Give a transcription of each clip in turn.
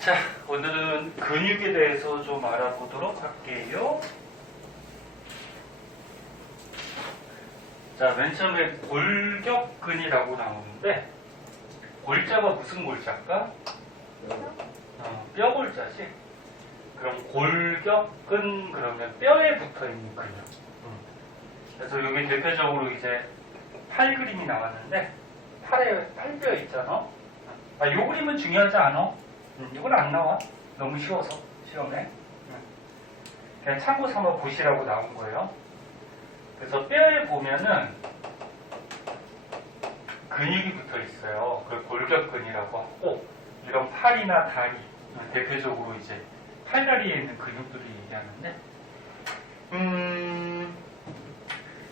자, 오늘은 근육에 대해서 좀 알아보도록 할게요. 자, 맨 처음에 골격근이라고 나오는데, 골자가 무슨 골자일까? 뼈골자지. 그럼 골격근 그러면 뼈에 붙어있는 근육. 그래서 여기 대표적으로 이제 팔 그림이 나왔는데, 팔뼈 있잖아. 요 그림은 중요하지 않아? 이건 안 나와. 너무 쉬워서 시험에. 그냥 참고 삼아 보시라고 나온 거예요. 그래서 뼈에 보면은 근육이 붙어 있어요. 그걸 골격근이라고 하고, 이런 팔이나 다리, 대표적으로 이제 팔다리에 있는 근육들을 얘기하는데,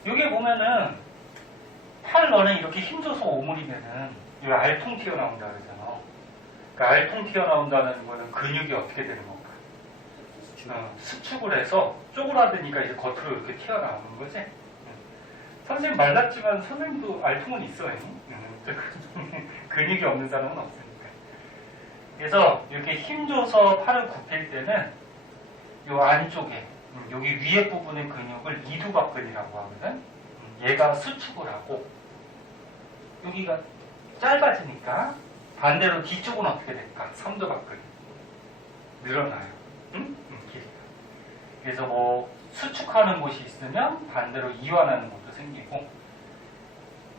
여기 보면은 팔 너는 이렇게 힘줘서 오므리면은 이 알통 튀어나온다 그러잖아. 그러니까 알통 튀어나온다는 거는 근육이 어떻게 되는 건가? 수축을 해서 쪼그라드니까 이제 겉으로 이렇게 튀어나오는 거지. 선생님 말랐지만 선생님도 알통은 있어요. 근육이 없는 사람은 없으니까. 그래서 이렇게 힘줘서 팔을 굽힐 때는 이 안쪽에 여기 위에 부분의 근육을 이두박근이라고 하거든. 얘가 수축을 하고 여기가 짧아지니까 반대로 뒤쪽은 어떻게 될까? 삼두박근이 늘어나요. 길이가. 그래서 뭐 수축하는 곳이 있으면 반대로 이완하는 곳도 생기고,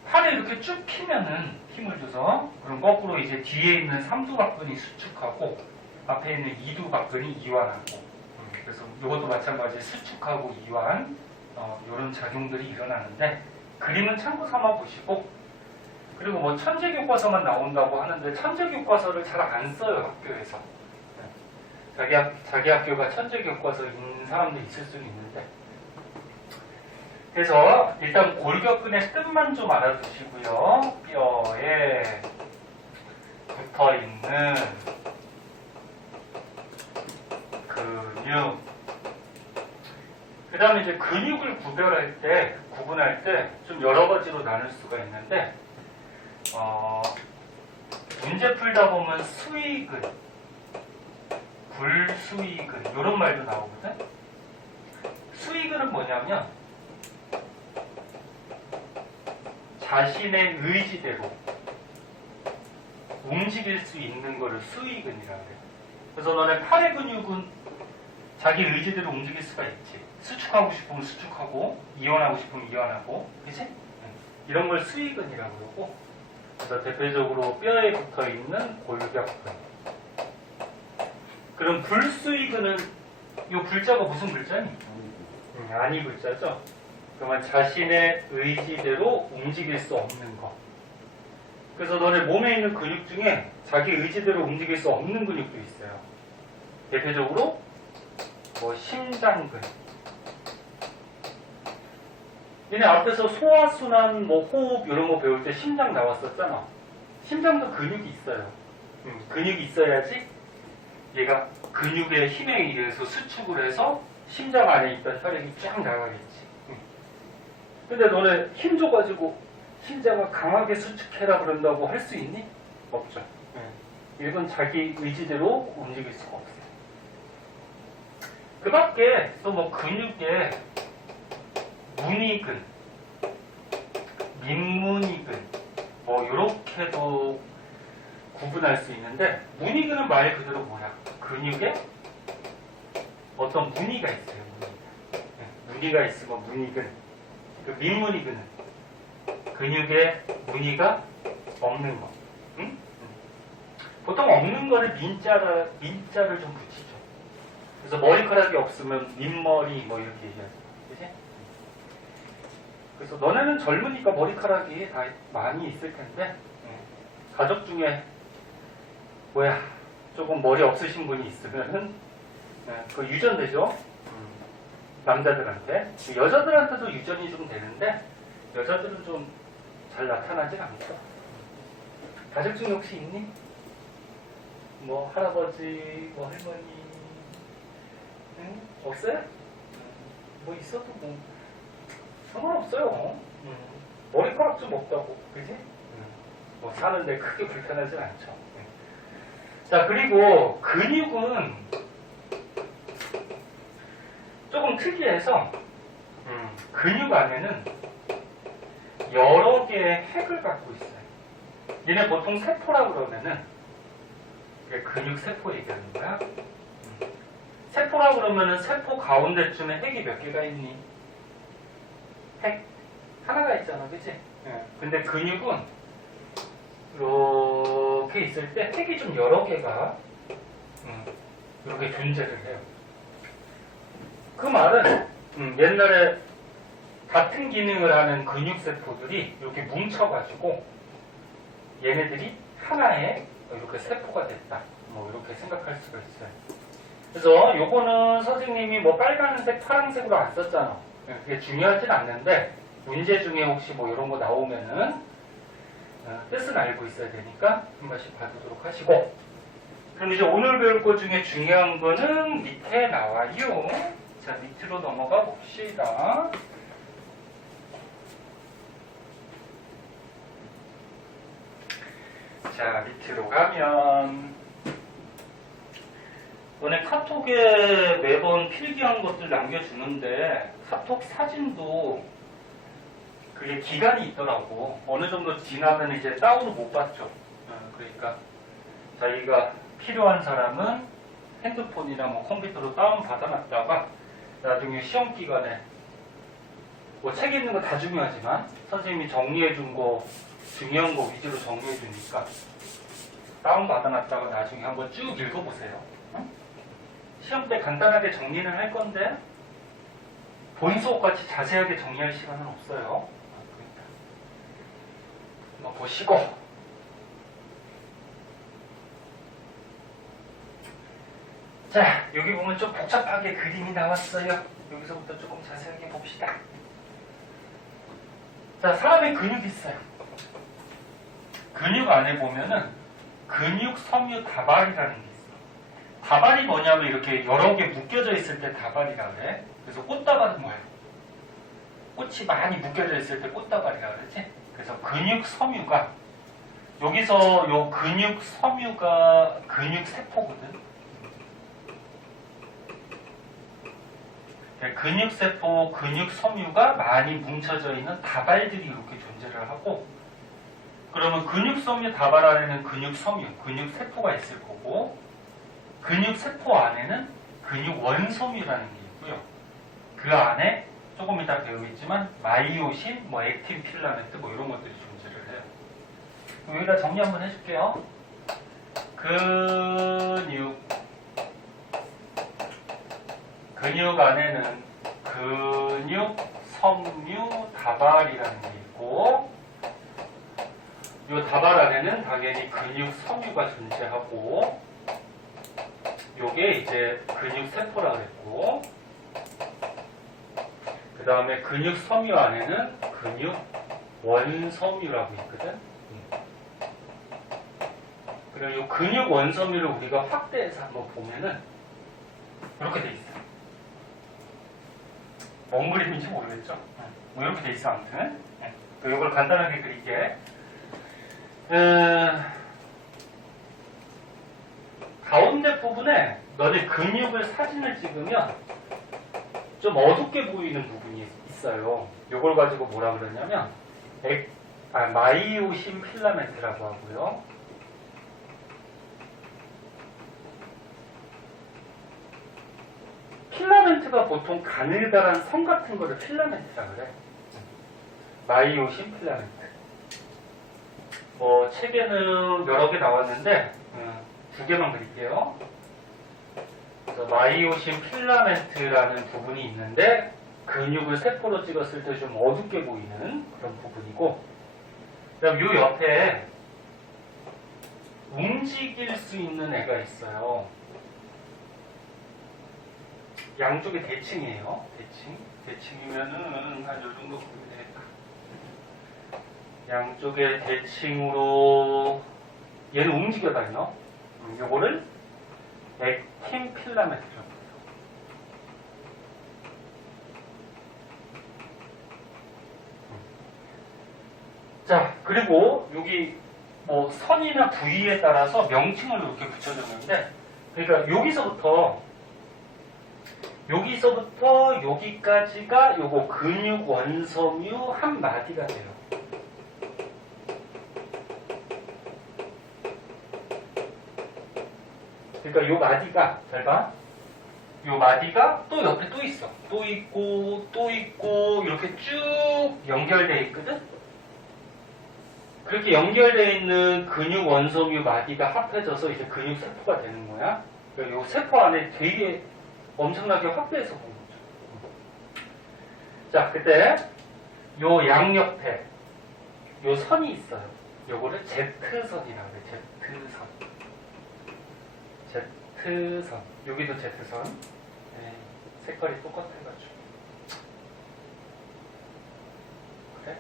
팔을 이렇게 쭉 피면은 힘을 줘서 그럼 거꾸로 이제 뒤에 있는 삼두박근이 수축하고 앞에 있는 이두박근이 이완하고, 그래서 이것도 마찬가지 수축하고 이완 이런 작용들이 일어나는데, 그림은 참고 삼아 보시고, 그리고 뭐 천재교과서만 나온다고 하는데 천재교과서를 잘 안 써요, 학교에서. 자기 학교가 천재교과서인 사람도 있을 수는 있는데. 그래서 일단 골격근의 뜻만 좀 알아두시고요. 뼈에 붙어있는 근육. 그 다음에 이제 근육을 구분할 때 좀 여러 가지로 나눌 수가 있는데, 문제 풀다 보면 수위근, 불수위근 이런 말도 나오거든. 수위근은 뭐냐면 자신의 의지대로 움직일 수 있는 거를 수위근이라고 해요. 그래서 너네 팔의 근육은 자기 의지대로 움직일 수가 있지. 수축하고 싶으면 수축하고, 이완하고 싶으면 이완하고, 그치? 이런 걸 수위근이라고 그러고, 그래서 대표적으로 뼈에 붙어 있는 골격근. 그럼 불수위근은 이 불자가 무슨 불자니? 아니 불자죠. 그러면 자신의 의지대로 움직일 수 없는 것. 그래서 너네 몸에 있는 근육 중에 자기 의지대로 움직일 수 없는 근육도 있어요. 대표적으로 뭐 심장근. 얘네 앞에서 소화순환, 뭐 호흡 이런 거 배울 때 심장 나왔었잖아. 심장도 근육이 있어요. 근육이 있어야지 얘가 근육의 힘에 의해서 수축을 해서 심장 안에 있던 혈액이 쫙 나가겠지. 근데 너네 힘 줘가지고 심장을 강하게 수축해라 그런다고 할 수 있니? 없죠. 이건 자기 의지대로 움직일 수가 없어요. 그 밖에 또 뭐 근육에 문이근, 민문이근 뭐 이렇게도 구분할 수 있는데, 문이근은 말 그대로 뭐야? 근육에 어떤 무늬가 있어요. 무늬가 있으면 문이근. 그 민문이근은 근육에 무늬가 없는 거. 보통 없는 거를 민자를 좀 붙이죠. 그래서 머리카락이 없으면 민머리 뭐 이렇게 얘기하죠. 그치? 그래서 너네는 젊으니까 머리카락이 다 많이 있을 텐데, 가족 중에 조금 머리 없으신 분이 있으면은 그 유전되죠. 남자들한테. 여자들한테도 유전이 좀 되는데 여자들은 좀 잘 나타나질 않죠. 가족 중에 혹시 있니? 뭐 할아버지, 뭐 할머니, 없어요? 뭐 있어도 뭐 상관없어요. 머리카락 좀 없다고, 그지? 뭐 사는데 크게 불편하진 않죠. 자, 그리고 근육은 조금 특이해서 근육 안에는 여러 개의 핵을 갖고 있어요. 얘네 보통 세포라고 그러면은 근육 세포 얘기하는 거야. 세포라고 그러면은 세포 가운데쯤에 핵이 몇 개가 있니? 핵 하나가 있잖아, 그치? 근데 근육은 이렇게 있을 때 핵이 좀 여러 개가 이렇게 존재를 해요. 그 말은 옛날에 같은 기능을 하는 근육세포들이 이렇게 뭉쳐가지고 얘네들이 하나의 이렇게 세포가 됐다. 뭐 이렇게 생각할 수가 있어요. 그래서 요거는 선생님이 뭐 빨간색, 파란색으로 안 썼잖아. 그게 중요하진 않는데 문제 중에 혹시 뭐 이런 거 나오면은 뜻은 알고 있어야 되니까 한 번씩 봐두도록 하시고, 그럼 이제 오늘 배울 것 중에 중요한 거는 밑에 나와요. 자, 밑으로 넘어가 봅시다. 자, 밑으로 가면 너네 카톡에 매번 필기한 것들 남겨주는데 카톡 사진도 그게 기간이 있더라고. 어느 정도 지나면 이제 다운을 못 받죠. 그러니까 자기가 필요한 사람은 핸드폰이나 뭐 컴퓨터로 다운 받아놨다가 나중에 시험 기간에 뭐 책에 있는 거 다 중요하지만 선생님이 정리해준 거 중요한 거 위주로 정리해주니까 다운 받아놨다가 나중에 한번 쭉 읽어보세요. 시험 때 간단하게 정리는 할 건데 본 수업같이 자세하게 정리할 시간은 없어요. 한번 보시고, 자, 여기 보면 좀 복잡하게 그림이 나왔어요. 여기서부터 조금 자세하게 봅시다. 자, 사람의 근육이 있어요. 근육 안에 보면은 근육 섬유 다발이라는 게 있어요. 다발이 뭐냐면 이렇게 여러 개 묶여져 있을 때 다발이라 그래. 그래서 꽃다발은 뭐야? 꽃이 많이 묶여져 있을 때 꽃다발이라 그러지? 그래서 근육 섬유가, 여기서 요 근육 섬유가 근육 세포거든. 근육 세포, 근육 섬유가 많이 뭉쳐져 있는 다발들이 이렇게 존재를 하고, 그러면 근육 섬유 다발 안에는 근육 섬유, 근육 세포가 있을 거고, 근육 세포 안에는 근육 원섬유라는 게 있고요. 그 안에 조금 이따 배우겠지만 마이오신, 뭐 액틴 필라멘트 뭐 이런 것들이 존재를 해요. 여기다 정리 한번 해줄게요. 근육 안에는 근육 섬유 다발이라는 게 있고, 이 다발 안에는 당연히 근육 섬유가 존재하고, 요게 이제 근육 세포라 그랬고, 그 다음에 근육 섬유 안에는 근육 원섬유라고 있거든. 그리고 이 근육 원섬유를 우리가 확대해서 한번 보면은 이렇게 돼 있어요. 뭔 그림인지 모르겠죠? 뭐 이렇게 돼 있어, 아무튼. 이걸 간단하게 그릴게. 가운데 부분에 너네 근육을 사진을 찍으면 좀 어둡게 보이는 부분이 있어요. 이걸 가지고 뭐라 그러냐면 마이오신 필라멘트라고 하고요. 필라멘트가 보통 가늘다란 선 같은 거를 필라멘트라 그래. 마이오신 필라멘트. 뭐 책에는 여러 개 나왔는데 두 개만 그릴게요. 그래서 마이오신 필라멘트라는 부분이 있는데 근육을 세포로 찍었을 때 좀 어둡게 보이는 그런 부분이고, 그다음 요 옆에 움직일 수 있는 애가 있어요. 양쪽에 대칭이에요. 대칭이면은 한 요 정도 보면 되겠다. 양쪽에 대칭으로 얘는 움직여 다녀. 요거를 액틴 필라멘트라고 해요. 자, 그리고 여기 뭐 선이나 부위에 따라서 명칭을 이렇게 붙여줬는데, 그러니까 여기서부터 여기까지가 요거 근육 원섬유 한 마디가 돼요. 그러니까 요 마디가, 잘 봐. 요 마디가 또 옆에 또 있어. 또 있고, 이렇게 쭉 연결되어 있거든? 그렇게 연결되어 있는 근육 원섬유 마디가 합해져서 이제 근육 세포가 되는 거야. 그러니까 요 세포 안에 되게 엄청나게 확대해서 보는 거죠. 자, 그때 요 양옆에 요 선이 있어요. 요거를 Z선이라고 해요. Z선. Z선. 여기도 Z선. 네, 색깔이 똑같아가지고. 그래?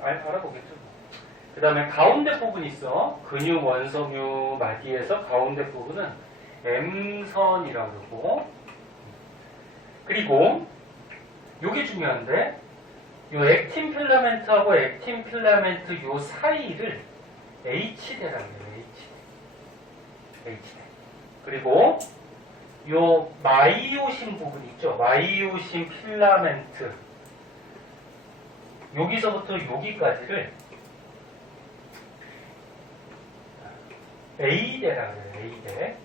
알아보겠죠. 그 다음에 가운데 부분이 있어. 근육 원섬유 마디에서 가운데 부분은 M선이라고 그러고, 그리고 요게 중요한데, 요 액틴 필라멘트하고 액틴 필라멘트 요 사이를 H대라고 해요. H대. 그리고 요 마이오신 부분 있죠. 마이오신 필라멘트. 여기서부터 여기까지를 A대라고 해요. A대.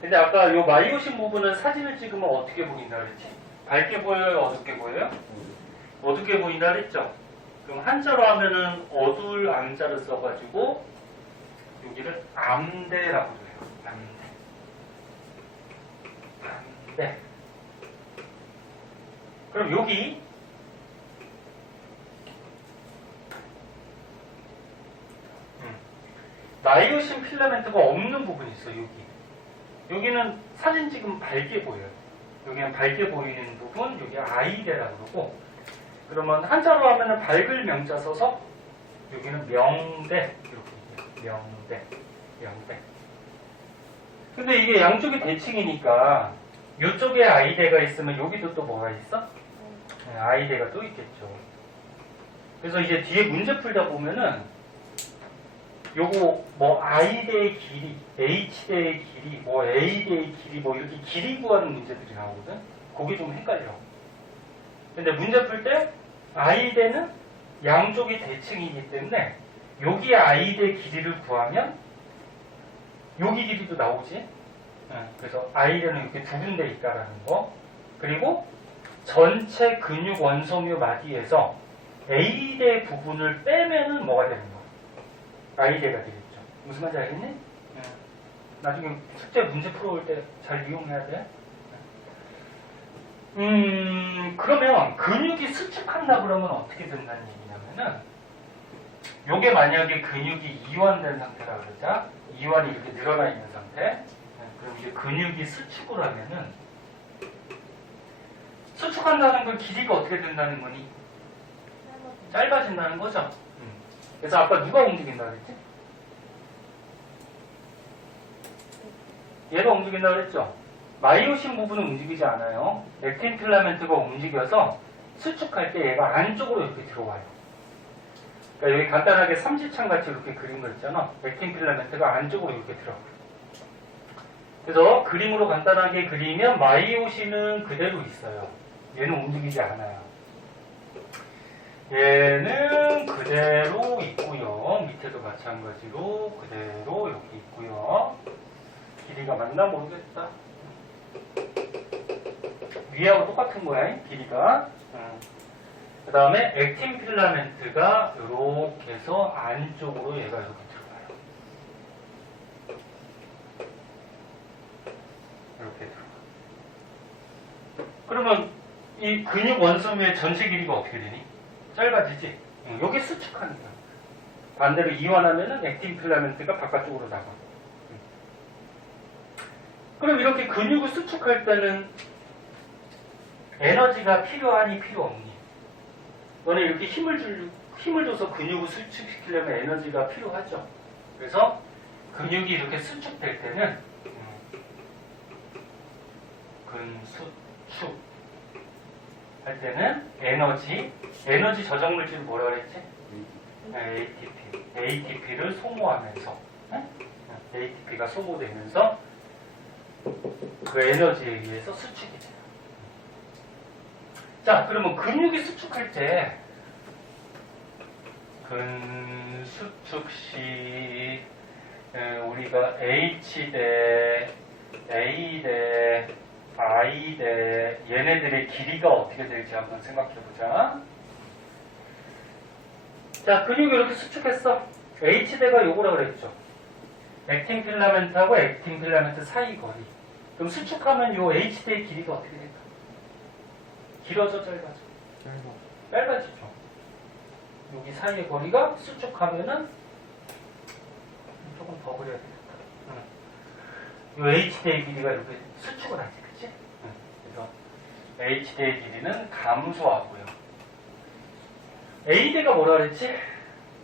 근데 아까 요 마이오신 부분은 사진을 찍으면 어떻게 보인다 그랬지? 밝게 보여요? 어둡게 보여요? 어둡게 보인다 그랬죠? 그럼 한자로 하면은 어둘 암자를 써가지고 여기를 암대라고 해요. 암대. 그럼 여기 마이오신 필라멘트가 없는 부분이 있어. 여기는 사진 찍으면 밝게 보여요. 여기는 밝게 보이는 부분, 여기 아이대라고 그러고, 그러면 한자로 하면은 밝을 명자 써서 여기는 명대 이렇게 얘기해요. 명대. 근데 이게 양쪽이 대칭이니까 이쪽에 아이대가 있으면 여기도 또 뭐가 있어? 네, 아이대가 또 있겠죠. 그래서 이제 뒤에 문제 풀다 보면은 요거 뭐 I대의 길이, H대의 길이, 뭐 A대의 길이, 뭐 이렇게 길이 구하는 문제들이 나오거든. 그게 좀 헷갈려. 근데 문제 풀 때 I대는 양쪽이 대칭이기 때문에 여기 I대 길이를 구하면 여기 길이도 나오지. 그래서 I대는 이렇게 두 군데 있다라는 거. 그리고 전체 근육 원섬유 마디에서 A대 부분을 빼면은 뭐가 되는 거야? I대가 되겠죠. 무슨 말인지 알겠니? 나중에 숙제 문제 풀어올 때 잘 이용해야 돼. 그러면 근육이 수축한다 그러면 어떻게 된다는 얘기냐면은, 요게 만약에 근육이 이완된 상태라 그러자, 이완이 이렇게 늘어나 있는 상태, 그럼 이제 근육이 수축을 하면은, 수축한다는 건 길이가 어떻게 된다는 거니? 짧아진다는 거죠. 그래서 아까 누가 움직인다 그랬지? 얘가 움직인다 그랬죠? 마이오신 부분은 움직이지 않아요. 액틴 필라멘트가 움직여서 수축할 때 얘가 안쪽으로 이렇게 들어와요. 그러니까 여기 간단하게 삼지창 같이 이렇게 그린 거 있잖아. 액틴 필라멘트가 안쪽으로 이렇게 들어가요. 그래서 그림으로 간단하게 그리면 마이오신은 그대로 있어요. 얘는 움직이지 않아요. 얘는 그대로 있고요. 밑에도 마찬가지로 그대로 이렇게 있고요. 길이가 맞나 모르겠다. 위하고 똑같은 거야, 길이가. 그 다음에 액틴 필라멘트가 이렇게 해서 안쪽으로 얘가 이렇게 들어가요. 이렇게 들어가. 그러면 이 근육 원섬유의 전체 길이가 어떻게 되니? 짧아지지? 여기 수축하니까. 반대로 이완하면은 액틴 필라멘트가 바깥쪽으로 나가. 그럼 이렇게 근육을 수축할 때는 에너지가 필요하니 필요 없니? 너네 이렇게 힘을 줘서 근육을 수축시키려면 에너지가 필요하죠. 그래서 근육이 이렇게 수축될 때는 근수축 할 때는 에너지 저장물질 뭐라 그랬지? ATP를 소모하면서 ATP가 소모되면서 그 에너지에 의해서 수축이 돼요. 자, 그러면 근육이 수축할 때 근수축 시 우리가 H 대 A 대 I 대 얘네들의 길이가 어떻게 될지 한번 생각해 보자. 자, 근육이 이렇게 수축했어. H대가 요거라 그랬죠. 액틴 필라멘트하고 액틴 필라멘트 사이 거리. 그럼 수축하면 요 H대의 길이가 어떻게 될까? 길어져, 짧아져? 짧아지죠. 여기 사이의 거리가 수축하면은 조금 더 그려야 되겠다. 요 H대의 길이가 이렇게 수축을 하지, 그치? 그래서 H대의 길이는 감소하고요. A대가 뭐라 그랬지?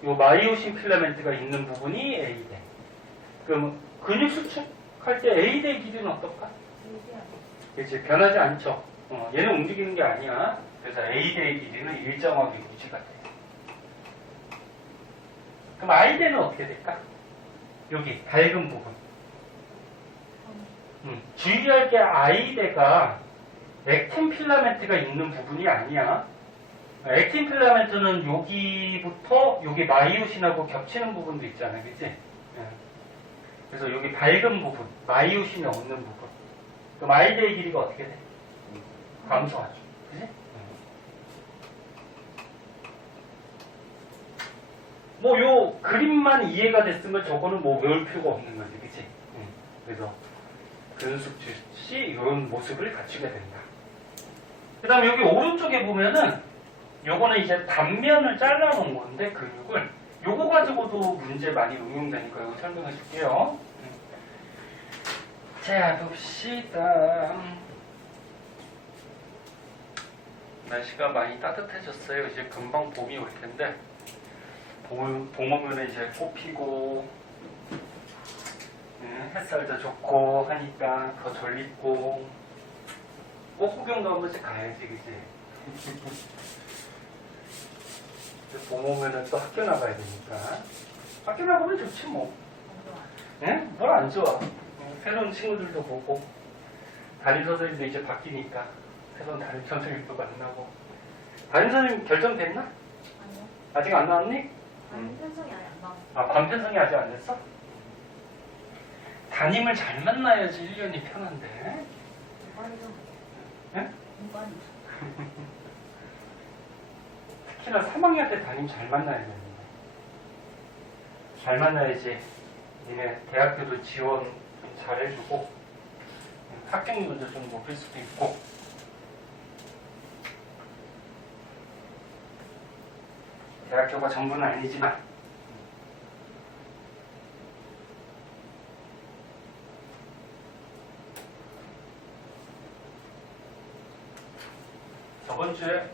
요 마이오신 필라멘트가 있는 부분이 A대. 그럼 근육 수축할 때 A대 길이는 어떨까? 그렇지, 변하지 않죠. 얘는 움직이는 게 아니야. 그래서 A대의 길이는 일정하게 유지가 돼. 그럼 I대는 어떻게 될까? 여기 밝은 부분. 주의할 게 I대가 액틴 필라멘트가 있는 부분이 아니야. 액틴 필라멘트는 여기부터 여기 마이오신하고 겹치는 부분도 있잖아요. 그치? 그래서 여기 밝은 부분, 마이오신이 없는 부분. 그럼 I대의 길이가 어떻게 돼? 감소하죠. 그치? 뭐 요 그림만 이해가 됐으면 저거는 뭐 외울 필요가 없는 거지. 그치? 그래서 근수축시 이런 모습을 갖추게 된다. 그 다음에 여기 오른쪽에 보면은 요거는 이제 단면을 잘라놓은 건데 근육을 요거 가지고도 문제 많이 응용되니까 이거 설명해 줄게요. 자, 봅시다. 날씨가 많이 따뜻해졌어요. 이제 금방 봄이 올 텐데 봄 오면 이제 꽃 피고 햇살도 좋고 하니까 더 졸리고 꽃 구경도 한 번씩 가야지, 그치? 봄 오면은 또 학교 나가야 되니까 학교 나가면 좋지 뭐. 뭘 안 좋아. 새로운 친구들도 보고 담임 선생님도 이제 바뀌니까 새로운 담임 선생님도 만나고. 담임 선생님 결정됐나? 아니요. 아직 안 나왔니? 편성이 아예 안 나왔어요. 아, 반편성이 아직 안 됐어? 담임을 잘 만나야지 1년이 편한데. 공부하기 좀. 네? 공부하기 좀. 특히나 3학년 때 담임 잘 만나야 되는데. 잘 만나야지 니네 대학교도 지원 좀 잘해주고 합격률도 좀 높일 수도 있고. 대학교가 전부는 아니지만 저번 주에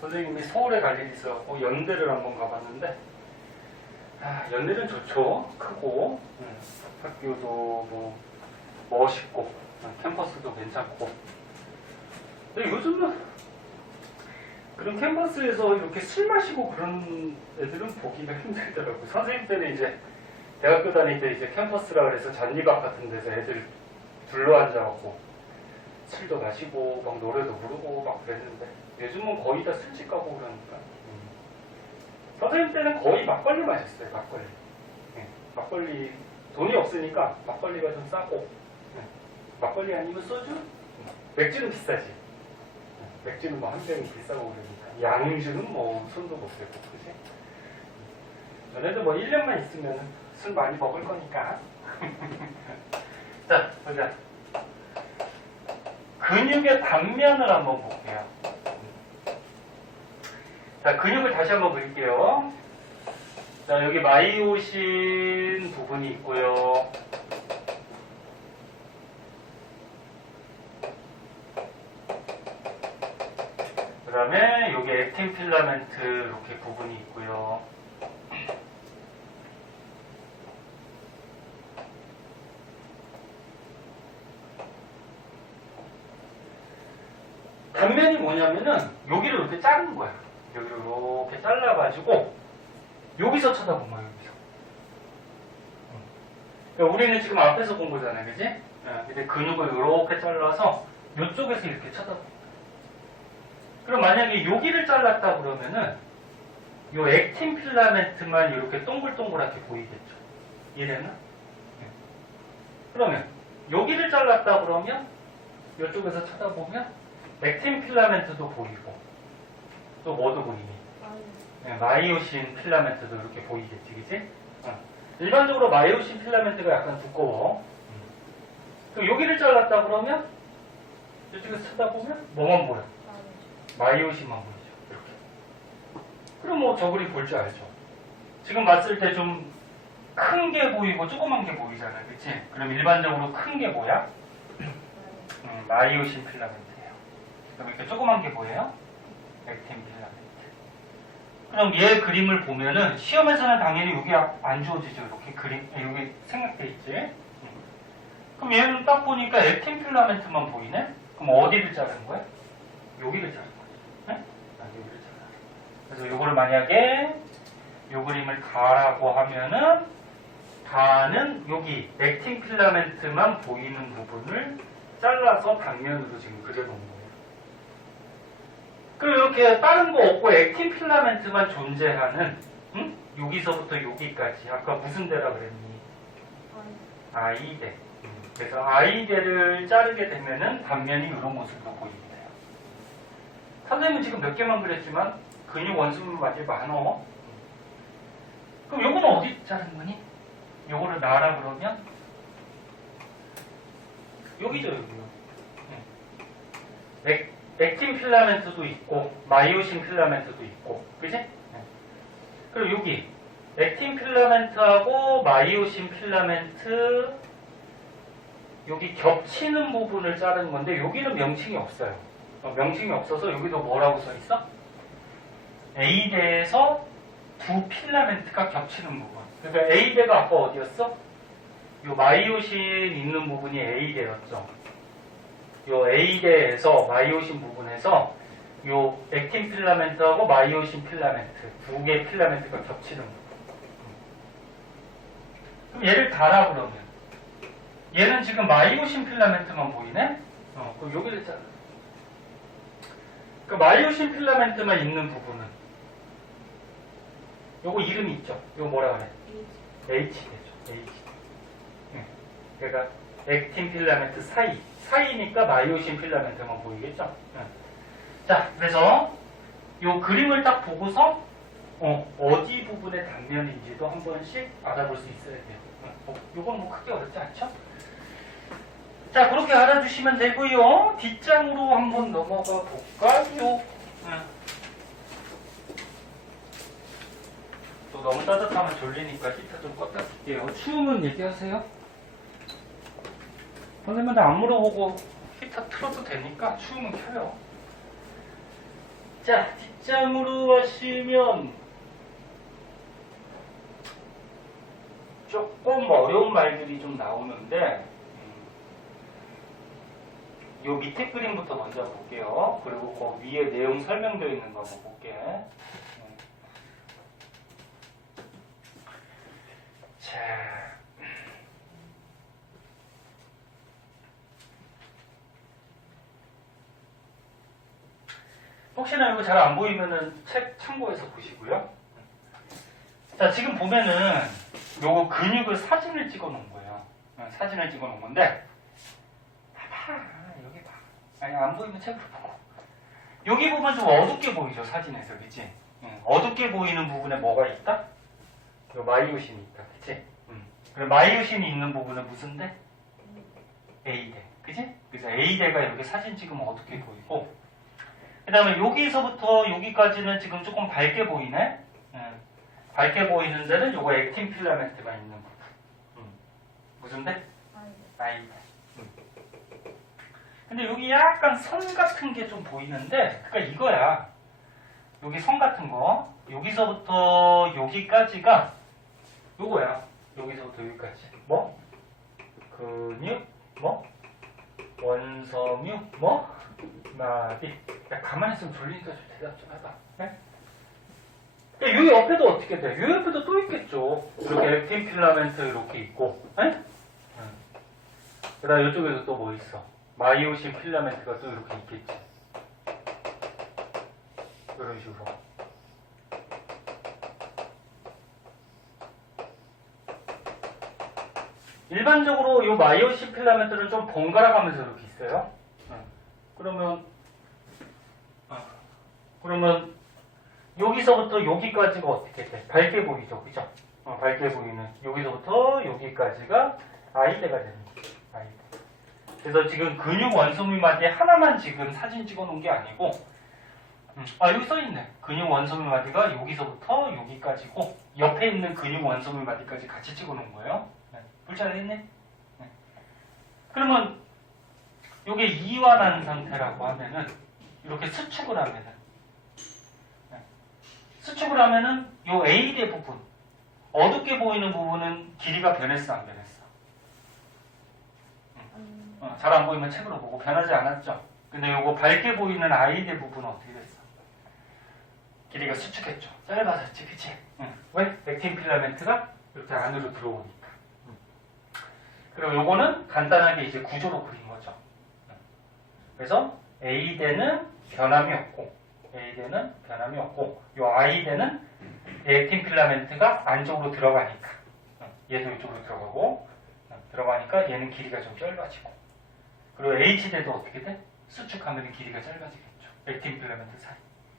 선생님이 서울에 갈 일이 있어갖고 연대를 한번 가봤는데 연대는 좋죠. 크고 학교도 뭐 멋있고 캠퍼스도 괜찮고. 근데 요즘은 그런 캠퍼스에서 이렇게 술 마시고 그런 애들은 보기가 힘들더라고요. 선생님 때는 이제 대학교 다닐 때 이제 캠퍼스라 그래서 잔디밭 같은 데서 애들 둘러앉아갖고 술도 마시고 막 노래도 부르고 막 그랬는데 요즘은 거의 다 술집 가고 그러니까. 선생님 때는 거의 막걸리 마셨어요. 막걸리. 막걸리 돈이 없으니까 막걸리가 좀 싸고 막걸리 아니면 소주? 맥주는 비싸지. 맥주는 뭐 한 병이 비싸고 그러니까 양주는 뭐 손도 못 대고 그지? 너네도 뭐 1년만 있으면 술 많이 먹을 거니까. 자, 보자. 근육의 단면을 한번 볼게요. 자, 근육을 다시 한번 그릴게요. 자, 여기 마이오신 부분이 있고요. 그 다음에 여기 액틴 필라멘트 이렇게 부분이 있고요. 단면이 뭐냐면은 여기를 이렇게 자른 거야. 여기를 이렇게 잘라가지고 여기서 쳐다본 거야, 여기서. 그러니까 우리는 지금 앞에서 본 거잖아요, 그지? 근데 근육을 이렇게 잘라서 이쪽에서 이렇게 쳐다본 거야. 그럼 만약에 여기를 잘랐다 그러면은 요 액틴 필라멘트만 이렇게 동글동글하게 보이겠죠. 이해됐나? 그러면 여기를 잘랐다 그러면 이쪽에서 쳐다보면 액틴 필라멘트도 보이고 또 뭐도 보이니? 마이오신 필라멘트도 이렇게 보이겠지, 그치? 일반적으로 마이오신 필라멘트가 약간 두꺼워. 그럼 여기를 잘랐다 그러면 이쪽에서 쳐다보면 뭐만 보여? 마이오신만 보이죠. 이렇게. 그럼 뭐 저글이 볼 줄 알죠. 지금 봤을 때 좀 큰 게 보이고 조그만 게 보이잖아, 그치? 그럼 일반적으로 큰 게 뭐야? 마이오신 필라멘트예요. 그럼 이렇게 조그만 게 뭐예요? 액틴 필라멘트. 그럼 얘 그림을 보면은 시험에서는 당연히 여기 안 주어지죠. 이렇게 그림 여기 생략돼 있지. 그럼 얘는 딱 보니까 액틴 필라멘트만 보이네. 그럼 어디를 자르는 거야? 여기를 자르는 거야. 네? 여기를 자르는 거야. 그래서 요거를 만약에 요 그림을 가라고 하면은 가는 여기 액틴 필라멘트만 보이는 부분을 잘라서 당면으로 지금 그려놓은 거예요. 그리고 이렇게 다른 거 없고 액틴 필라멘트만 존재하는 여기서부터 여기까지 아까 무슨 대라 그랬니? I대. 그래서 I대를 자르게 되면은 단면이 이런 모습으로 보입니다. 선생님은 지금 몇 개만 그렸지만 근육 원수만이 많어. 그럼 요거는 어디 자른 거니? 요거를 놔라 그러면 여기죠, 여기요. 액틴 필라멘트도 있고 마이오신 필라멘트도 있고, 그지? 그리고 여기 액틴 필라멘트하고 마이오신 필라멘트 여기 겹치는 부분을 자른 건데 여기는 명칭이 없어요. 명칭이 없어서 여기도 뭐라고 써 있어? A대에서 두 필라멘트가 겹치는 부분. 그러니까 A대가 아까 어디였어? 요 마이오신 있는 부분이 A대였죠. 요 A대에서 마이오신 부분에서 요 액틴 필라멘트하고 마이오신 필라멘트 두 개의 필라멘트가 겹치는 부분. 그럼 얘를 달아 그러면 얘는 지금 마이오신 필라멘트만 보이네? 그럼 여기를 잘라. 그 마이오신 필라멘트만 있는 부분은 요거 이름이 있죠? 요거 뭐라 그래? H대죠. H. 그러니까 액틴 필라멘트 사이니까 마이오신 필라멘트만 보이겠죠? 자, 그래서 요 그림을 딱 보고서 어디 부분의 단면인지도 한 번씩 알아볼 수 있어야 돼요. 요건 뭐 크게 어렵지 않죠? 자, 그렇게 알아주시면 되고요. 뒷장으로 한번 넘어가 볼까요? 또 너무 따뜻하면 졸리니까 히터 좀 껐다 쓸게요. 추우면 얘기하세요. 선생님한테 안 물어보고 히터 틀어도 되니까 추우면 켜요. 자, 뒷장으로 하시면 조금 어려운 말들이 좀 나오는데 요 밑에 그림부터 먼저 볼게요. 그리고 그 위에 내용 설명되어 있는 거 볼게. 자, 혹시나 이거 잘 안 보이면은 책 참고해서 보시고요. 자, 지금 보면은 요거 근육을 사진을 찍어 놓은 거예요. 사진을 찍어 놓은 건데 봐봐, 여기 봐. 아니, 안 보이면 책으로 보고. 여기 보면 좀 어둡게 보이죠, 사진에서, 그치? 어둡게 보이는 부분에 뭐가 있다? 요 마이오신이 있다, 그치? 그럼 마이오신이 있는 부분은 무슨데? A대, 그치? 그래서 A대가 이렇게 사진 찍으면 어둡게 보이고, 그 다음에 여기서부터 여기까지는 지금 조금 밝게 보이네? 밝게 보이는 데는 요거 액틴 필라멘트가 있는 부분. 무슨데? A대. 근데 여기 약간 선 같은 게 좀 보이는데, 그러니까 이거야. 여기 선 같은 거. 여기서부터 여기까지가 요거야. 여기서부터 여기까지. 뭐? 근육, 뭐? 원섬유, 뭐? 나비. 야, 가만히 있으면 졸리니까 좀 대답 좀 해봐. 네? 요 옆에도 어떻게 돼? 요 옆에도 또 있겠죠. 이렇게 액틴 필라멘트 이렇게 있고, 그 다음 이쪽에도 또 뭐 있어? 마이오신 필라멘트가 또 이렇게 있겠지. 이런 식으로. 일반적으로 이 마이오신 필라멘트는 좀 번갈아 가면서 이렇게 있어요. 그러면 여기서부터 여기까지가 어떻게 돼? 밝게 보이죠, 그죠? 밝게 보이는 여기서부터 여기까지가 아이대가 되는 거죠. 아이대. 그래서 지금 근육 원소미 마디 하나만 지금 사진 찍어놓은 게 아니고, 여기 써있네. 근육 원소미 마디가 여기서부터 여기까지고 옆에 있는 근육 원소미 마디까지 같이 찍어놓은 거예요. 불잘했네. 그러면 이게 이완한 상태라고 하면은 이렇게 수축을 하면은 요 A대 부분 어둡게 보이는 부분은 길이가 변했어 안 변했어? 잘 안 보이면 책으로 보고 변하지 않았죠? 근데 요거 밝게 보이는 I대 부분은 어떻게 됐어? 길이가 수축했죠. 짧아졌지, 그치? 왜? 액틴 필라멘트가 이렇게 안으로 들어오니까. 그리고 요거는 간단하게 이제 구조로 그린 거죠. 그래서 A대는 변함이 없고, 요 I대는 액틴 필라멘트가 안쪽으로 들어가니까, 얘도 이쪽으로 들어가니까 얘는 길이가 좀 짧아지고, 그리고 H대도 어떻게 돼? 수축하면 길이가 짧아지겠죠. 액틴 필라멘트 사이.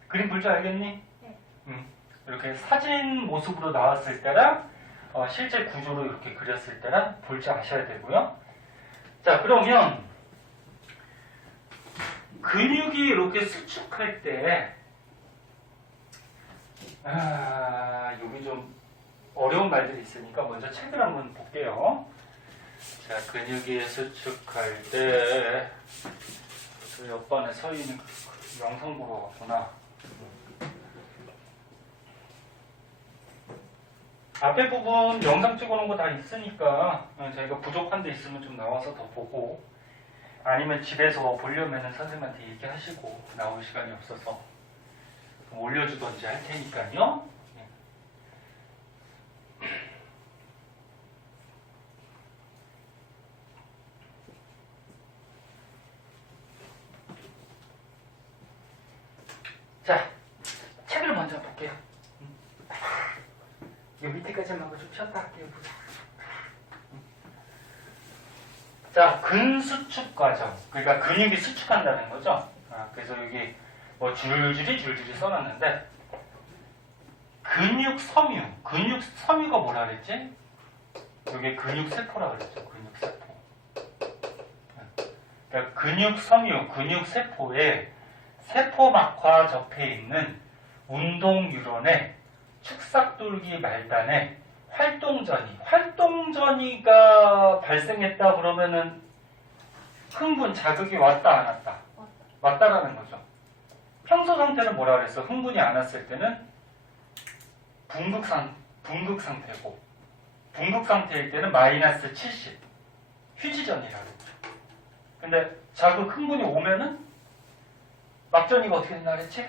그림 볼 줄 알겠니? 네. 이렇게 사진 모습으로 나왔을 때랑 실제 구조로 이렇게 그렸을 때랑 볼 줄 아셔야 되고요. 자, 그러면 근육이 이렇게 수축할 때 여기 좀 어려운 말들이 있으니까 먼저 책을 한번 볼게요. 자, 근육이 수축할 때 옆반에 서 있는 영상 보러 왔구나. 앞에 부분 영상 찍어놓은 거 다 있으니까 저희가 부족한 데 있으면 좀 나와서 더 보고, 아니면 집에서 보려면 선생님한테 얘기하시고 나올 시간이 없어서 올려주던지 할 테니까요. 자, 책을 먼저 볼게요. 이 밑에까지만 하고 좀 쉬었다 할게요. 자, 근수축 과정. 그러니까 근육이 수축한다는 거죠. 그래서 여기 뭐 줄줄이 써놨는데, 근육 섬유가 뭐라 그랬지? 여기 근육세포라 그랬죠. 근육세포. 그러니까 근육세포에 세포막과 접해 있는 운동뉴런의 축삭돌기 말단에 활동전이가 발생했다 그러면은 흥분, 자극이 왔다 안 왔다? 왔다라는 거죠. 평소 상태는 뭐라 그랬어? 흥분이 안 왔을 때는 붕극 상태고, 붕극 상태일 때는 마이너스 70 휴지전이라고 그랬죠. 근데 흥분이 오면은 막전이가 어떻게 된다 그랬지?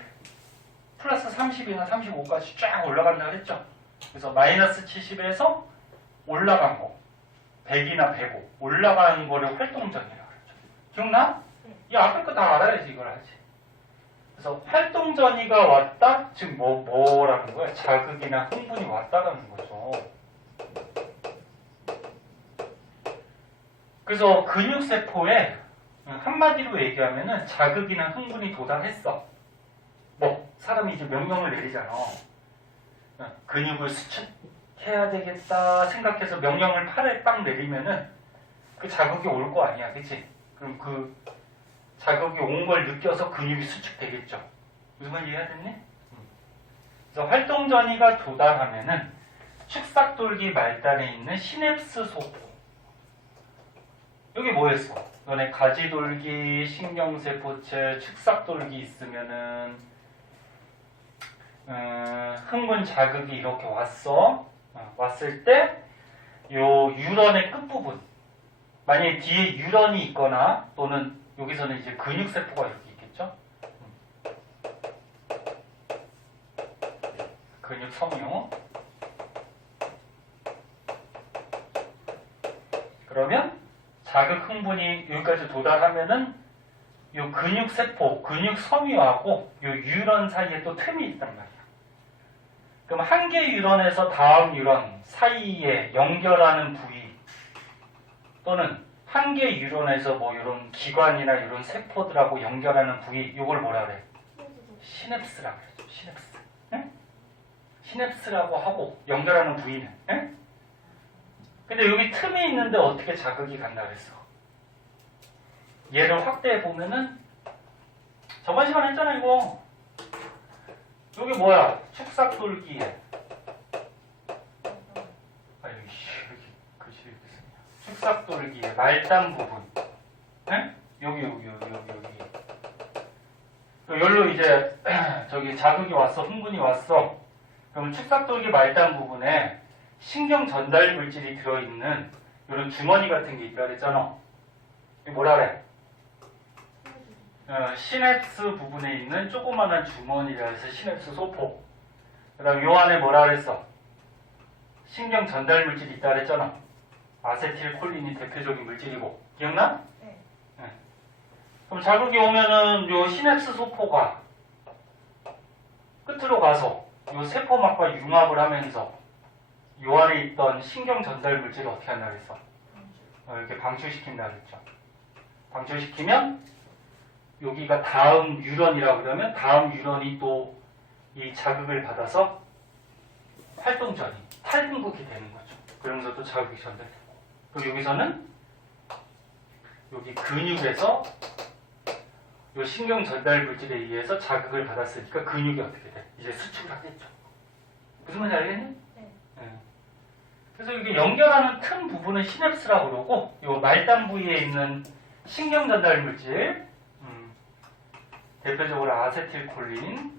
플러스 30이나 35까지 쫙 올라간다 그랬죠. 그래서 마이너스 70에서 올라간 거, 100이나 105 올라가는 거를 활동전이라고 그랬죠. 기억나? 이 앞에 거 다 알아야지 이걸 하지. 그래서 활동전이가 왔다? 즉 뭐라는 거야? 자극이나 흥분이 왔다라는 거죠. 그래서 근육세포에 한마디로 얘기하면은 자극이나 흥분이 도달했어. 사람이 이제 명령을 내리잖아. 근육을 수축해야 되겠다 생각해서 명령을 팔에 딱 내리면은 그 자극이 올 거 아니야, 그치? 그럼 그 자극이 온 걸 느껴서 근육이 수축되겠죠. 무슨 말 이해가 됐니? 그래서 활동전이가 도달하면은 축삭돌기 말단에 있는 시냅스 소포. 여기 뭐였어? 너네 가지돌기, 신경세포체, 축삭돌기 있으면은 흥분 자극이 이렇게 왔어. 왔을 때 요 유런의 끝부분, 만약에 뒤에 유런이 있거나 또는 여기서는 이제 근육세포가 이렇게 있겠죠. 근육 섬유. 그러면 자극 흥분이 여기까지 도달하면은 요 근육 세포, 근육 섬유하고 요 뉴런 사이에 또 틈이 있단 말이야. 그럼 한 개 뉴런에서 다음 뉴런 사이에 연결하는 부위 또는 한 개 뉴런에서 뭐 이런 기관이나 이런 세포들하고 연결하는 부위, 요걸 뭐라 그래? 시냅스라고 그러죠. 시냅스. 응? 시냅스라고 하고 연결하는 부위는. 응? 근데 여기 틈이 있는데 어떻게 자극이 간다 그랬어? 얘를 확대해 보면은 저번 시간에 했잖아 이거. 여기 뭐야? 축삭돌기에. 아유 여기 글씨 이렇게 쓰냐? 축삭돌기에 말단 부분. 응? 여기. 여기로 이제 저기 자극이 왔어, 흥분이 왔어. 그럼 축삭돌기 말단 부분에 신경 전달 물질이 들어있는 이런 주머니 같은 게 있다 그랬잖아. 이게 뭐라 그래? 시냅스 부분에 있는 조그마한 주머니라 해서 시냅스 소포. 그 다음 요 안에 뭐라 그랬어? 신경 전달 물질이 있다 그랬잖아. 아세틸콜린이 대표적인 물질이고. 기억나? 네. 그럼 자극이 오면은 요 시냅스 소포가 끝으로 가서 요 세포막과 융합을 하면서 요 안에 있던 신경 전달 물질을 어떻게 한다 그랬어? 이렇게 방출시킨다 그랬죠. 방출시키면 여기가 다음 뉴런이라고 그러면 다음 뉴런이 또 이 자극을 받아서 활동전이 탈분극이 되는 거죠. 그러면서 또 자극이 전달되고. 그럼 여기서는 여기 근육에서 요 신경 전달 물질에 의해서 자극을 받았으니까 근육이 어떻게 돼? 이제 수축을 하겠죠. 무슨 말인지 알겠니? 네. 그래서 이게 연결하는 큰 부분은 시냅스라고 그러고 요 말단 부위에 있는 신경 전달 물질 대표적으로 아세틸콜린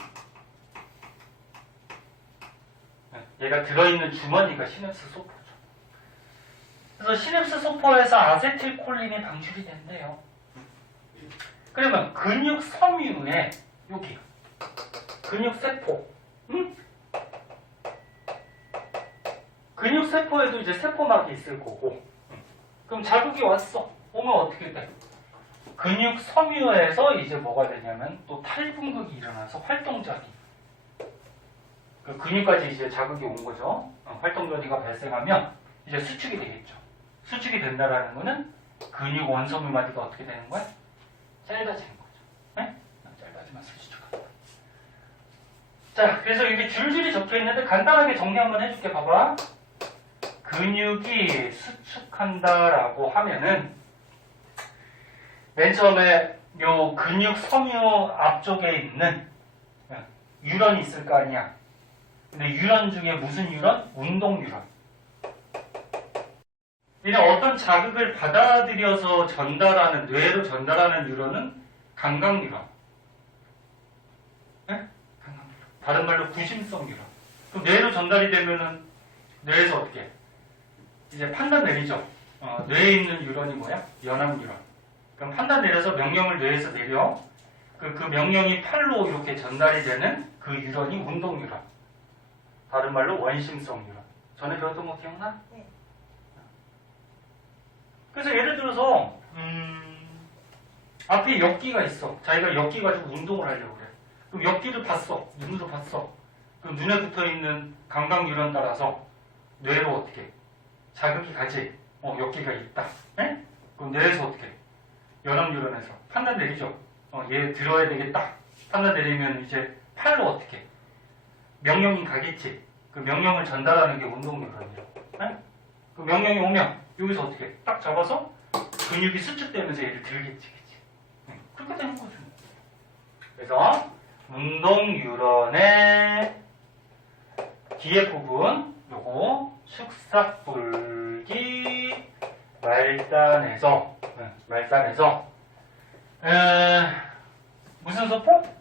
얘가 들어있는 주머니가 시냅스 소포죠. 그래서 시냅스 소포에서 아세틸콜린이 방출이 된대요. 그러면 근육 섬유에 여기 근육 세포 근육 세포에도 이제 세포막이 있을 거고 그럼 자극이 왔어. 오면 어떻게 돼? 근육 섬유에서 이제 뭐가 되냐면 또 탈분극이 일어나서 활동전이 그 근육까지 이제 자극이 온 거죠. 활동전이가 발생하면 이제 수축이 되겠죠. 수축이 된다라는 거는 근육 원섬유 마디가 어떻게 되는 거야? 짧아지는 거죠. 네? 짧아지면서 수축한다. 자, 그래서 이게 줄줄이 적혀 있는데 간단하게 정리 한번 해줄게. 봐봐. 근육이 수축한다라고 하면은 맨 처음에 요 근육 섬유 앞쪽에 있는 뉴런이 있을 거 아니야. 근데 뉴런 중에 무슨 뉴런? 운동 뉴런. 이런 어떤 자극을 받아들여서 전달하는, 뇌로 전달하는 뉴런은 감각 뉴런. 네? 감각 뉴런. 다른 말로 구심성 뉴런. 그럼 뇌로 전달이 되면은 뇌에서 어떻게? 이제 판단 내리죠. 뇌에 있는 뉴런이 뭐야? 연합 뉴런. 그럼 판단 내려서 명령을 뇌에서 내려. 그 명령이 팔로 이렇게 전달이 되는 그 뉴런이 운동 뉴런. 다른 말로 원심성 뉴런. 전에 배웠던 거 기억나? 네. 그래서 예를 들어서 앞에 역기가 있어. 자기가 역기 가지고 운동을 하려고 그래. 그럼 역기를 봤어. 눈으로 봤어. 그럼 눈에 붙어있는 감각 뉴런 따라서 뇌로 어떻게 자극이 가지. 역기가 있다. 에? 그럼 뇌에서 어떻게 연합 뉴런에서 판단 내리죠. 얘 들어야 되겠다. 판단 내리면 이제 팔로 어떻게 명령이 가겠지. 그 명령을 전달하는 게 운동 뉴런이에요. 그 명령이 오면 여기서 어떻게 딱 잡아서 근육이 수축되면서 얘를 들겠지. 그치? 그렇게 되는 거죠. 그래서 운동 뉴런의 뒤에 부분 요거 축삭돌기 말단에서 무슨 소포?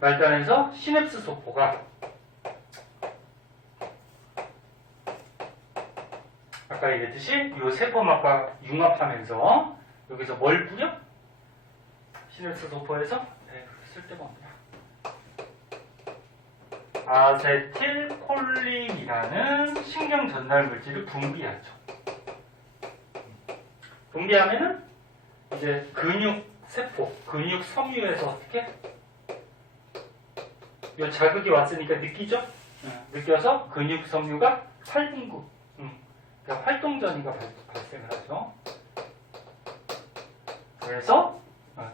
말단에서 시냅스 소포가 아까 얘기했듯이 이 세포막과 융합하면서 여기서 뭘 뿌려? 시냅스 소포에서 쓸데가 없냐? 아세틸콜린이라는 신경 전달 물질을 분비하죠. 분비하면은 이제 근육 세포, 근육 섬유에서 어떻게 요 자극이 왔으니까 느끼죠? 느껴서 근육 섬유가 활분구, 그러니까 활동 전이가 발생을 하죠. 그래서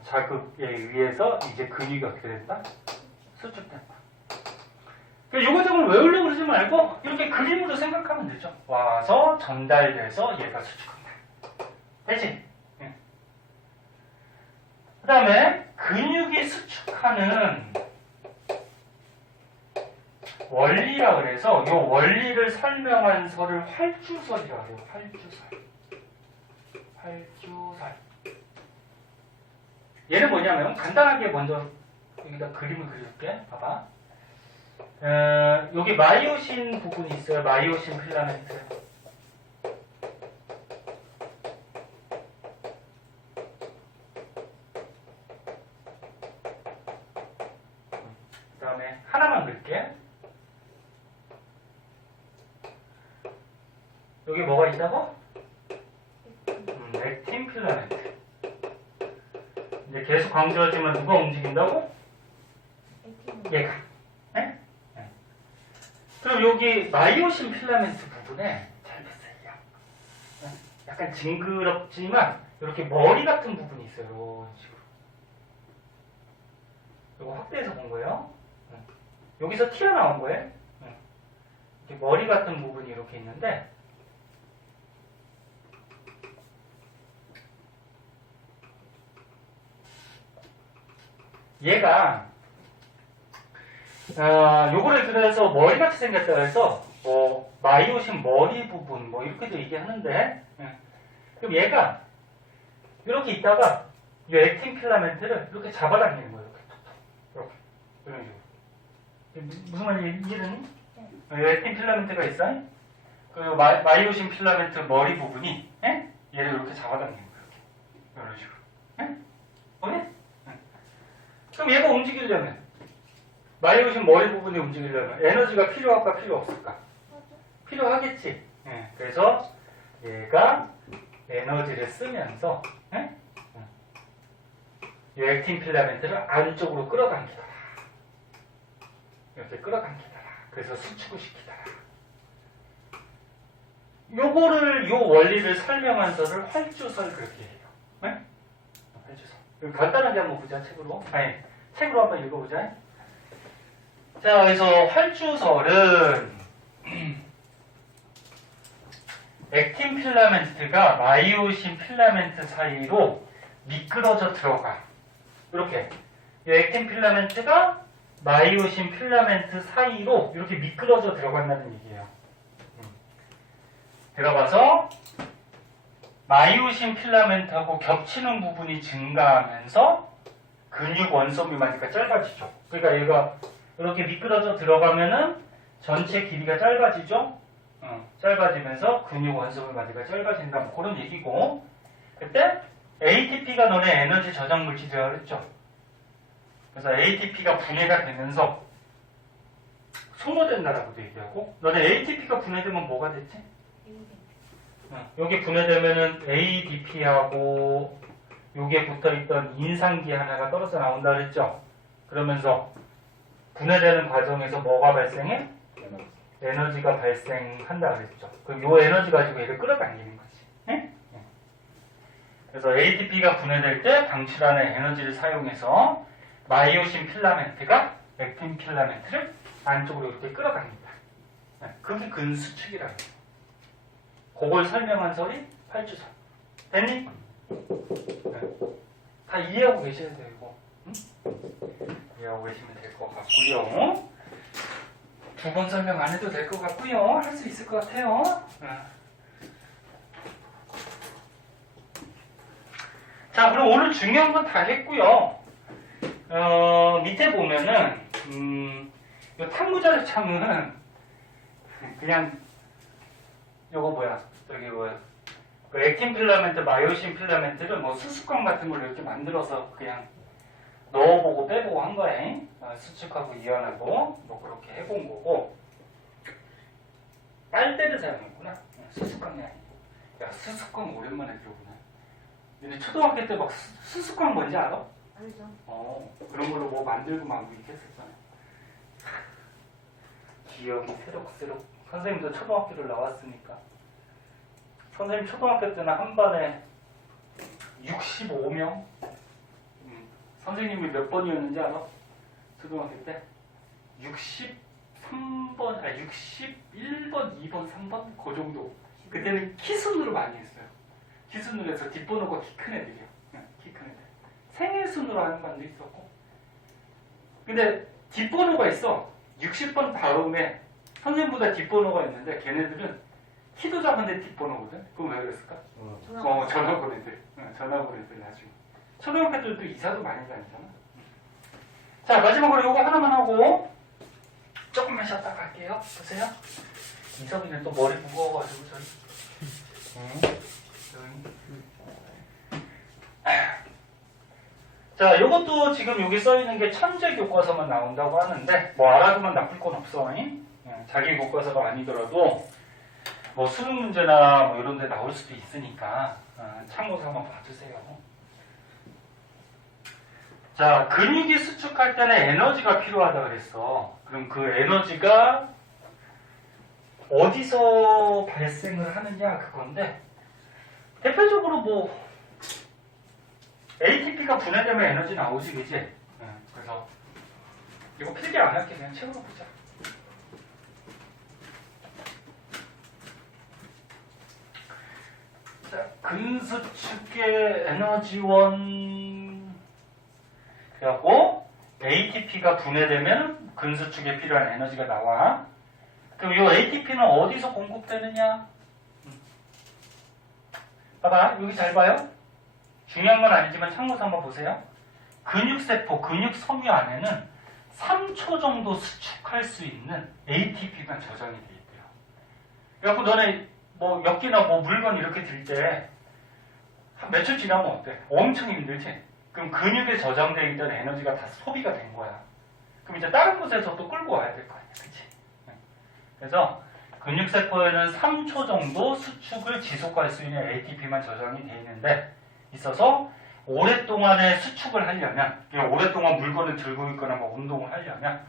자극에 의해서 이제 근육이 어떻게 된다? 수축된다. 요거 저걸 외우려고 그러지 말고 이렇게 그림으로 생각하면 되죠. 와서 전달돼서 얘가 수축한다. 되지? 그 다음에 근육이 수축하는 원리라 그래서 이 원리를 설명한 설을 활주설이라고 해요. 활주설. 얘는 뭐냐면 간단하게 먼저 여기다 그림을 그려줄게. 봐봐. 여기 마이오신 부분이 있어요. 마이오신 필라멘트. 그 다음에 하나만 그릴게. 여기 뭐가 있다고? 액틴 필라멘트. 이제 계속 강조하지만 누가 움직인다고? 얘가. 네? 네. 그럼 여기 마이오신 필라멘트 부분에 잘 보세요. 약간 징그럽지만 이렇게 머리 같은 부분이 있어요. 이런 식으로. 이거 확대해서 본 거예요. 여기서 튀어나온 거예요. 이렇게 머리 같은 부분이 이렇게 있는데 얘가 요거를 그래서 머리같이 생겼다 해서 뭐 마이오신 머리 부분 뭐 이렇게도 얘기하는데 그럼 얘가 이렇게 있다가 이 액틴 필라멘트를 이렇게 잡아당기는 거예요. 이렇게 이런 식으로. 무슨 말인지 이해되니? 액틴 필라멘트가 있어요. 그 마이오신 필라멘트 머리 부분이 얘를 이렇게 잡아당기는 거예요. 이런 식으로. 뭐니? 그럼 얘가 움직이려면 마이오신 머리 부분이 움직이려면 에너지가 필요할까 필요 없을까? 필요하겠지. 그래서 얘가 에너지를 쓰면서 이 액틴 필라멘트를 안쪽으로 끌어당기더라. 이렇게 끌어당기더라. 그래서 수축을 시키더라. 요 원리를 설명한 설을 활주설 그렇게 해요. 활주설. 간단하게 한번 보자, 책으로. 책으로 한번 읽어보자. 자, 그래서 활주설은 액틴 필라멘트가 마이오신 필라멘트 사이로 미끄러져 들어가. 이렇게. 이 액틴 필라멘트가 마이오신 필라멘트 사이로 이렇게 미끄러져 들어간다는 얘기예요. 들어가서 마이오신 필라멘트하고 겹치는 부분이 증가하면서 근육 원섬유마디가 짧아지죠. 그러니까 얘가 이렇게 미끄러져 들어가면은 전체 길이가 짧아지죠. 짧아지면서 근육 원섬유마디가 짧아진다. 뭐 그런 얘기고. 그때 ATP가 너네 에너지 저장 물질이라고 그랬죠. 그래서 ATP가 분해가 되면서 소모된다라고도 얘기하고. 너네 ATP가 분해되면 뭐가 됐지? 여기 분해되면은 ADP하고 여기에 붙어있던 인상기 하나가 떨어져 나온다 그랬죠. 그러면서 분해되는 과정에서 뭐가 발생해? 에너지가 발생한다 그랬죠. 그럼 이 에너지 가지고 얘를 끌어당기는 거지. 그래서 ATP가 분해될 때 방출하는 에너지를 사용해서 마이오신 필라멘트가 액틴 필라멘트를 안쪽으로 이렇게 끌어당긴다. 그게 근수축이라는 거예요. 그걸 설명한 설이 활주설. 됐니? 다 이해하고 계셔야 되고, 이해하고 계시면 될 것 같고요. 두 번 설명 안 해도 될 것 같고요. 할 수 있을 것 같아요. 자, 그럼 오늘 중요한 건 다 했고요. 밑에 보면은 이 탐구자료 창은 그냥 요거 뭐야? 저기 뭐야? 그 액틴 필라멘트, 마이오신 필라멘트를 뭐 수수깡 같은 걸로 이렇게 만들어서 그냥 넣어보고 빼보고 한 거야. 수축하고 이완하고 뭐 그렇게 해본 거고. 빨대를 사용했구나. 수습광이 아니고. 야, 수습광 오랜만에 들어보네. 근데 초등학교 때 막 수습광 뭔지 알아? 알죠? 그런 걸로 뭐 만들고 막 이렇게 했었잖아. 기억이 새록새록. 선생님도 초등학교를 나왔으니까. 선생님 초등학교 때는 한 반에 65명? 선생님이 몇 번이었는지 알아? 초등학교 때? 63번, 61번, 2번, 3번? 그 정도. 그때는 키순으로 많이 했어요. 키순으로 해서 뒷번호가 키 큰 애들이요. 키 큰 애들. 생일순으로 하는 반도 있었고. 근데 뒷번호가 있어. 60번 다음에 선생님보다 뒷번호가 있는데 걔네들은 키도 작은데 뒷번호거든? 그럼 왜 그랬을까? 전화번 애들. 전화번 애들 나중에. 초등학교 때도 이사도 많이 다니잖아. 자, 마지막으로 요거 하나만 하고 조금만 쉬었다 갈게요. 보세요. 이석이는 또 머리 무거워가지고 저희. 자, 요것도 지금 여기 써있는 게 천재 교과서만 나온다고 하는데 뭐 알아두면 나쁠 건 없어. 자기 교과서가 아니더라도 뭐 수능 문제나 뭐 이런 데 나올 수도 있으니까 참고서 한번 봐주세요. 자, 근육이 수축할 때는 에너지가 필요하다 그랬어. 그럼 그 에너지가 어디서 발생을 하느냐 그건데 대표적으로 뭐 ATP가 분해되면 에너지 나오지, 그지? 그래서 이거 필기 안 할게. 그냥 책으로 보자. 자, 근수축의 에너지원 그래갖고 ATP가 분해되면 근수축에 필요한 에너지가 나와. 그럼 이 ATP는 어디서 공급되느냐? 봐봐, 여기 잘 봐요. 중요한 건 아니지만 참고서 한번 보세요. 근육세포, 근육섬유 안에는 3초 정도 수축할 수 있는 ATP만 저장이 돼 있대요. 그래갖고 너네 뭐 엽기나 뭐 물건 이렇게 들 때 한 몇 초 지나면 어때? 엄청 힘들지? 그럼 근육에 저장되어 있던 에너지가 다 소비가 된 거야. 그럼 이제 다른 곳에서 또 끌고 와야 될 거 아니야. 그치? 그래서 근육세포에는 3초 정도 수축을 지속할 수 있는 ATP만 저장이 되어 있는데 있어서 오랫동안의 수축을 하려면 오랫동안 물건을 들고 있거나 뭐 운동을 하려면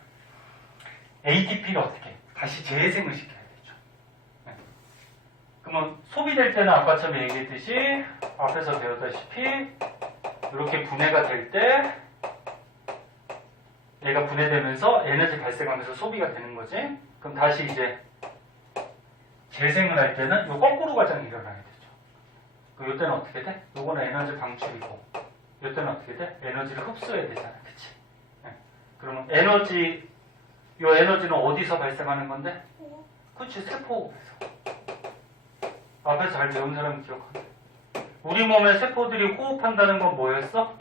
ATP를 어떻게 다시 재생을 시켜야 되죠. 그러면 소비될 때는 아까처럼 얘기했듯이 앞에서 배웠다시피 이렇게 분해가 될 때 얘가 분해되면서 에너지 발생하면서 소비가 되는 거지. 그럼 다시 이제 재생을 할 때는 요 거꾸로 과정이 일어나게 되죠. 그럼 이때는 어떻게 돼? 요거는 에너지 방출이고 이때는 어떻게 돼? 에너지를 흡수해야 되잖아. 그치? 그러면 요 에너지는 어디서 발생하는 건데? 그치, 세포에서. 앞에서 잘 배운 사람은 기억하네. 우리 몸의 세포들이 호흡한다는 건 뭐였어?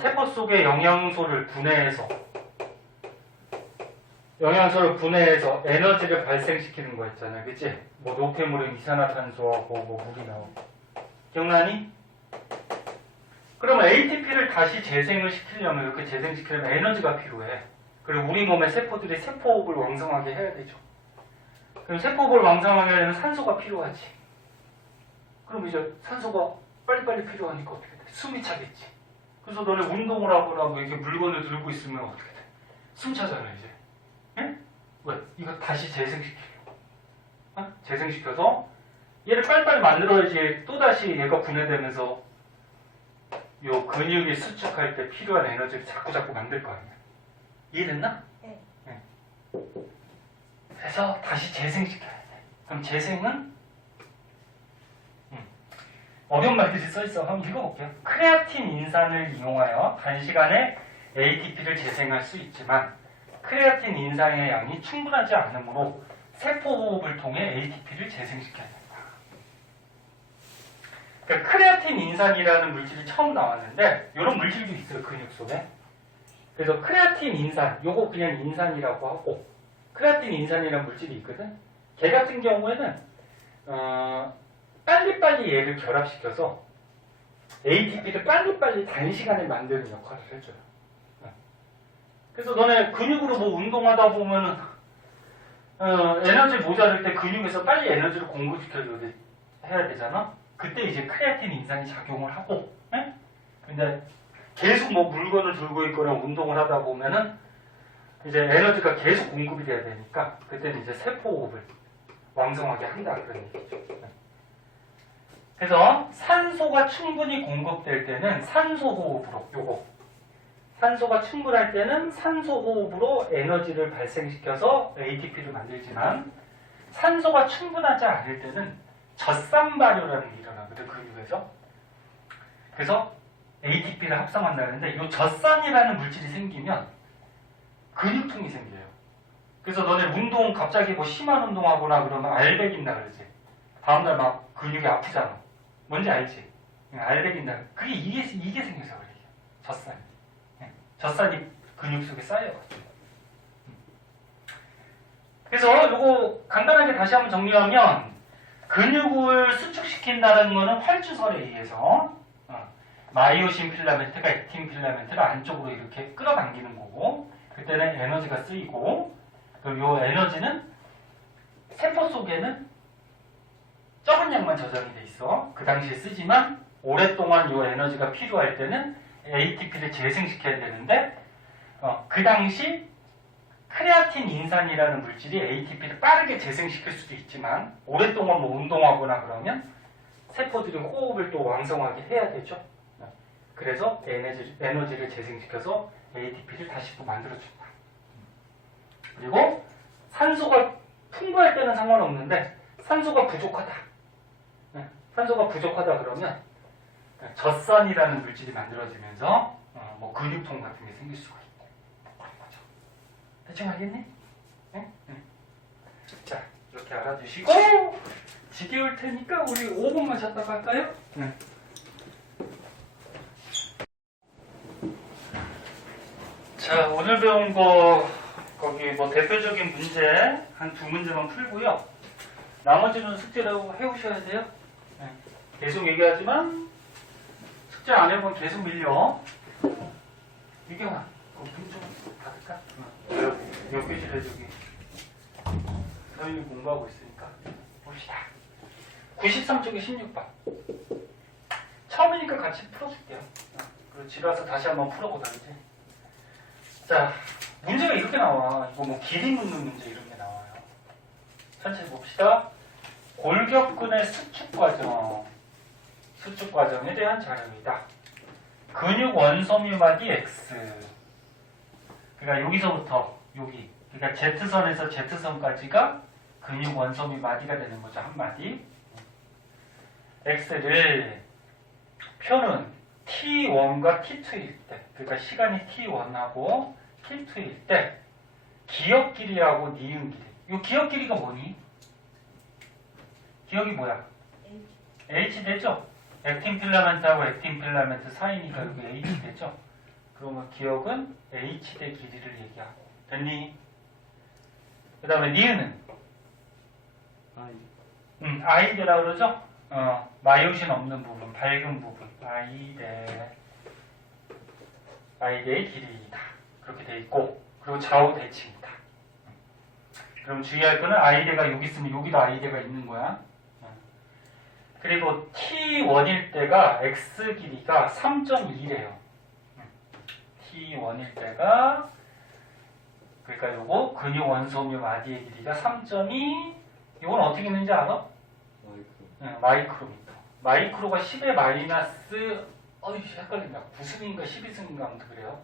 세포 속에 영양소를 분해해서 에너지를 발생시키는 거였잖아. 그치? 뭐 노폐물은 이산화탄소하고 뭐 물이 나오고. 기억나니? 그러면 ATP를 다시 재생을 시키려면 이렇게 재생시키려면 에너지가 필요해. 그리고 우리 몸의 세포들이 세포호흡을 왕성하게 해야 되죠. 그럼 세포호흡을 왕성하게 하려면 산소가 필요하지. 그럼 이제 산소가 빨리빨리 필요하니까 어떻게 돼? 숨이 차겠지. 그래서 너네 운동을 하거나 뭐 이렇게 물건을 들고 있으면 어떻게 돼? 숨 차잖아 이제. 예? 왜? 이거 다시 재생시키려고. 재생시켜서 얘를 빨리빨리 만들어야지 또다시 얘가 분해되면서 요 근육이 수축할 때 필요한 에너지를 자꾸 만들 거 아니야. 이해됐나? 네. 그래서 다시 재생시켜야 돼. 그럼 재생은 어려운 말들이 써있어. 한번 읽어볼게요. 크레아틴 인산을 이용하여 단시간에 ATP를 재생할 수 있지만 크레아틴 인산의 양이 충분하지 않으므로 세포호흡을 통해 ATP를 재생시켜야 된다. 그러니까 크레아틴 인산이라는 물질이 처음 나왔는데 이런 물질도 있어요. 근육 속에. 그래서 크레아틴 인산, 요거 그냥 인산이라고 하고 크레아틴 인산이라는 물질이 있거든. 걔 같은 경우에는 빨리빨리 얘를 결합시켜서 ATP를 빨리빨리 단시간에 만드는 역할을 해줘요. 그래서 너네 근육으로 뭐 운동하다 보면은 에너지 모자랄 때 근육에서 빨리 에너지를 공급시켜줘야 해야 되잖아. 그때 이제 크레아틴 인산이 작용을 하고, 근데 계속 뭐 물건을 들고 있거나 운동을 하다 보면은 이제 에너지가 계속 공급이 돼야 되니까 그때는 이제 세포호흡을 왕성하게 한다 그런 얘기죠. 그래서 산소가 충분히 공급될 때는 산소호흡으로 요거 산소가 충분할 때는 산소호흡으로 에너지를 발생시켜서 ATP를 만들지만 산소가 충분하지 않을 때는 젖산 발효라는 게 일어나거든 근육에서. 그래서 ATP를 합성한다는데 이 젖산이라는 물질이 생기면 근육통이 생겨요. 그래서 너네 운동 갑자기 뭐 심한 운동하거나 그러면 알배긴다 그러지. 다음날 막 근육이 아프잖아. 뭔지 알지? 알배긴다. 그게 이게 생겨서 그래. 젖산이. 젖산이 근육 속에 쌓여가지고. 그래서 이거 간단하게 다시 한번 정리하면 근육을 수축시킨다는 거는 활주설에 의해서 마이오신 필라멘트가 액틴 필라멘트를 안쪽으로 이렇게 끌어당기는 거고 그때는 에너지가 쓰이고 그리고 이 에너지는 세포 속에는 적은 양만 저장이 돼 있어. 그 당시에 쓰지만 오랫동안 이 에너지가 필요할 때는 ATP를 재생시켜야 되는데 그 당시 크레아틴 인산이라는 물질이 ATP를 빠르게 재생시킬 수도 있지만 오랫동안 뭐 운동하거나 그러면 세포들이 호흡을 또 왕성하게 해야 되죠. 그래서 에너지를 재생시켜서 ATP를 다시 또 만들어준다. 그리고 산소가 풍부할 때는 상관없는데 산소가 부족하다. 산소가 부족하다 그러면 젖산이라는 물질이 만들어지면서 뭐 근육통 같은 게 생길 수가 있고 그런 거죠. 대충 알겠니? 네? 자, 이렇게 알아두시고 지겨울 테니까 우리 5분만 쉬었다가 할까요? 네. 자, 오늘 배운 거 거기 뭐 대표적인 문제 한 2문제만 풀고요. 나머지는 숙제로 해오셔야 돼요. 네. 계속 얘기하지만 숙제 안 해보면 계속 밀려. 이경아, 거기 좀 닫을까? 옆교실에 저기 서윤이 공부하고 있으니까 봅시다. 93쪽에 16번. 처음이니까 같이 풀어줄게요. 그리고 집에 와서 다시 한번 풀어보자지. 자, 문제가 이렇게 나와. 이거 뭐 길이 묻는 문제 이런 게 나와요. 천천히 봅시다. 골격근의 수축 과정에 대한 자료이다. 근육 원소묘마디 X. 그러니까 여기서부터 여기, 그러니까 Z선에서 Z선까지가 근육 원소묘마디가 되는 거죠. 한 마디. X를 표는 T1과 T2일 때, 그러니까 시간이 T1하고 T2일 때 기억 길이하고 니은 길이. 이 기억 길이가 뭐니? 기억이 뭐야? H 되죠? 액틴 필라멘트하고 액틴 필라멘트 사이니까 여기 H 되죠? 그러면 기억은 H 대 길이를 얘기하고. 됐니? 그 다음에 니은은? I대라 그러죠? 마이오신 없는 부분, 밝은 부분. I대의 길이이다. 그렇게 돼 있고, 그리고 좌우 대칭이다. 그럼 주의할 거는 I대가 여기 있으면 여기도 I대가 있는 거야. 그리고 T1일 때가 X 길이가 3.2래요. T1일 때가, 그러니까 요거 근육 원소묘 마디의 길이가 3.2, 이건 어떻게 있는지 알아? 마이크로미터. 마이크로가 10의 마이너스, 헷갈린다. 9승인가 12승인가 아무튼 그래요.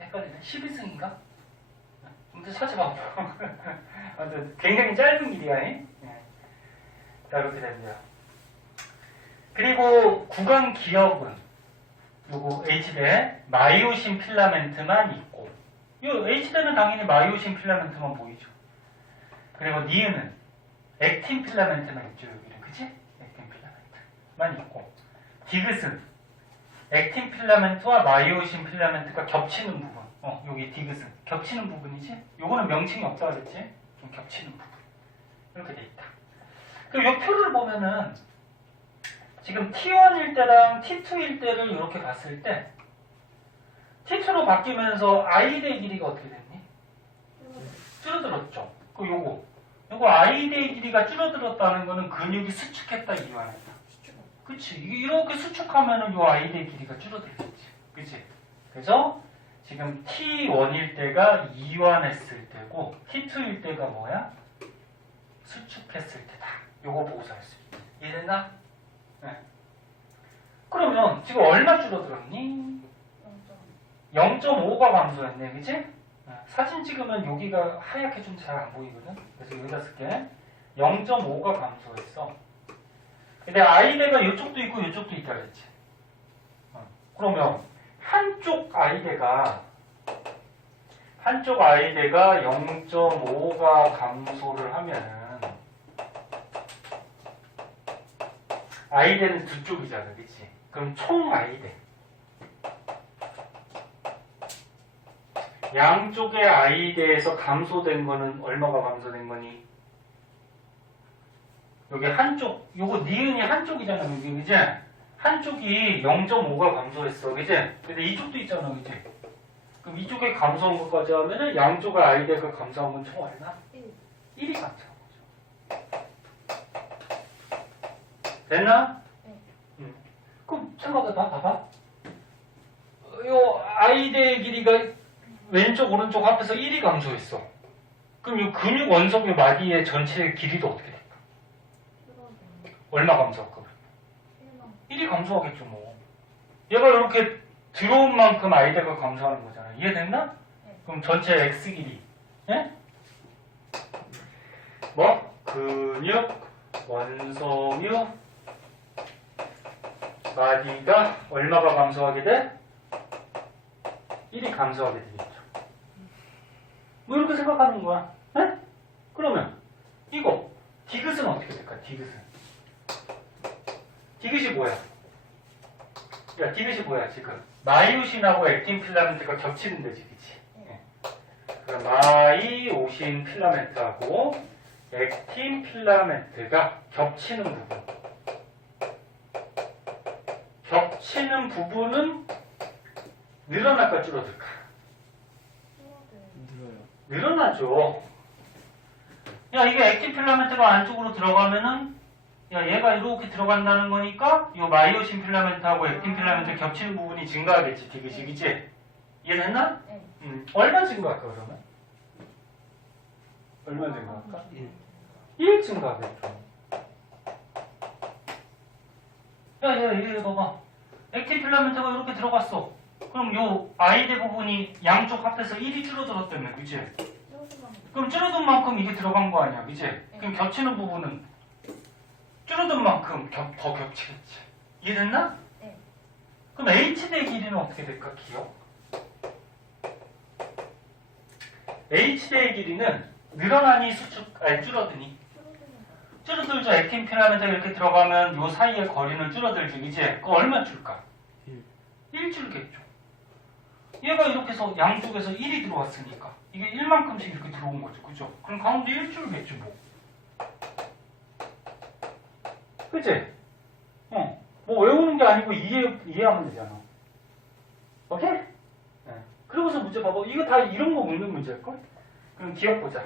헷갈리네. 12승인가? 아무튼 찾아봐. 아무튼 굉장히 짧은 길이야. 자, 이렇게 됩니다. 그리고 구강 기억은 요거 H대 마이오신 필라멘트만 있고, 요 H대는 당연히 마이오신 필라멘트만 보이죠. 그리고 니은은 액틴 필라멘트만 있죠. 여기는 그치? 액틴 필라멘트만 있고, 디귿은 액틴 필라멘트와 마이오신 필라멘트가 겹치는 부분. 여기 디귿은 겹치는 부분이지. 요거는 명칭이 없다 그랬지? 좀 겹치는 부분. 이렇게 돼 있다. 그리고 요 표를 보면은 지금 T1일 때랑 T2일 때를 이렇게 봤을 때 T2로 바뀌면서 I대 길이가 어떻게 됐니? 줄어들었죠. 그 요거 I대 길이가 줄어들었다는 거는 근육이 수축했다 이완했다. 그치? 이렇게 수축하면은 요 I대 길이가 줄어들겠지. 그치? 그래서 지금 T1일 때가 이완했을 때고 T2일 때가 뭐야? 수축했을 때다. 요거 보고서 할 수 있다. 이해됐나? 네. 그러면 지금 얼마 줄어들었니? 0.5가 감소했네. 그치? 네. 사진 찍으면 여기가 하얗게 좀 잘 안 보이거든? 그래서 여기다 쓸게. 0.5가 감소했어. 근데 I대가 이쪽도 있고 이쪽도 있다 그랬지. 그러면 한쪽 I대가 0.5가 감소를 하면은 I대는 두 쪽이잖아, 그치? 그럼 총 I대. 양쪽의 I대에서 감소된 거는 얼마가 감소된 거니? 여기 한쪽, 요거 니은이 한쪽이잖아, 여기, 그지? 한쪽이 0.5가 감소했어, 그지? 근데 이쪽도 있잖아, 그지? 그럼 이쪽에 감소한 것까지 하면은 양쪽의 I대가 감소한 건 총 얼마? 1이 감소한 거죠. 됐나? 네. 그럼 생각해봐, 봐봐. 요 I대의 길이가 왼쪽, 오른쪽 합해서 1이 감소했어. 그럼 이 근육 원석의 마디의 전체 길이도 어떻게 될까? 얼마 감소할까? 1이 감소하겠죠, 뭐. 얘가 이렇게 들어온 만큼 I대가 감소하는 거잖아. 이해됐나? 네. 그럼 전체 X 길이. 예? 뭐? 근육, 원섬유, 마디가 얼마가 감소하게 돼? 1이 감소하게 되겠죠. 뭐 이렇게 생각하는 거야. 예? 그러면 이거 디귿은 어떻게 될까? 디귿이 뭐야? 야, 디귿이 뭐야 지금? 마이오신하고 액틴 필라멘트가 겹치는 데지, 그치? 예. 그럼 마이오신 필라멘트하고 액틴 필라멘트가 겹치는 부분. 겹치는 부분은 늘어날까 줄어들까? 늘어나죠. 야, 이게 액틴 필라멘트가 안쪽으로 들어가면은 야, 얘가 이렇게 들어간다는 거니까 이 마이오신 필라멘트하고 액틴 필라멘트 겹치는 부분이 증가하겠지, 디귿이, 그치? 이해됐나? 네. 얼마 증가할까, 그러면? 얼마 증가할까? 1 증가하겠죠. 야, 얘 봐봐. 액틴 필라멘트가 이렇게 들어갔어. 그럼 요 I대 부분이 양쪽 합해서 1이 줄어들었다며, 그치? 그럼 줄어든 만큼 이게 들어간 거 아니야, 그치? 그럼 겹치는 부분은 줄어든 만큼 더 겹치겠지. 이해됐나? 네. 그럼 H대의 길이는 어떻게 될까, 기억? H대의 길이는 늘어나니 줄어드니? 줄어들죠. 액틴 필라멘트가 이렇게 들어가면 요 사이의 거리는 줄어들지, 그치? 그거 얼마 줄까? 1 줄겠죠. 얘가 이렇게 해서 양쪽에서 1이 들어왔으니까 이게 1만큼씩 이렇게 들어온 거죠. 그죠? 그럼 가운데 1줄겠지 뭐. 그치? 뭐 외우는 게 아니고 이해하면 되잖아. 오케이? 네. 그러고서 문제 봐봐. 이거 다 이런 거 묻는 문제일걸? 그럼 기억 보자.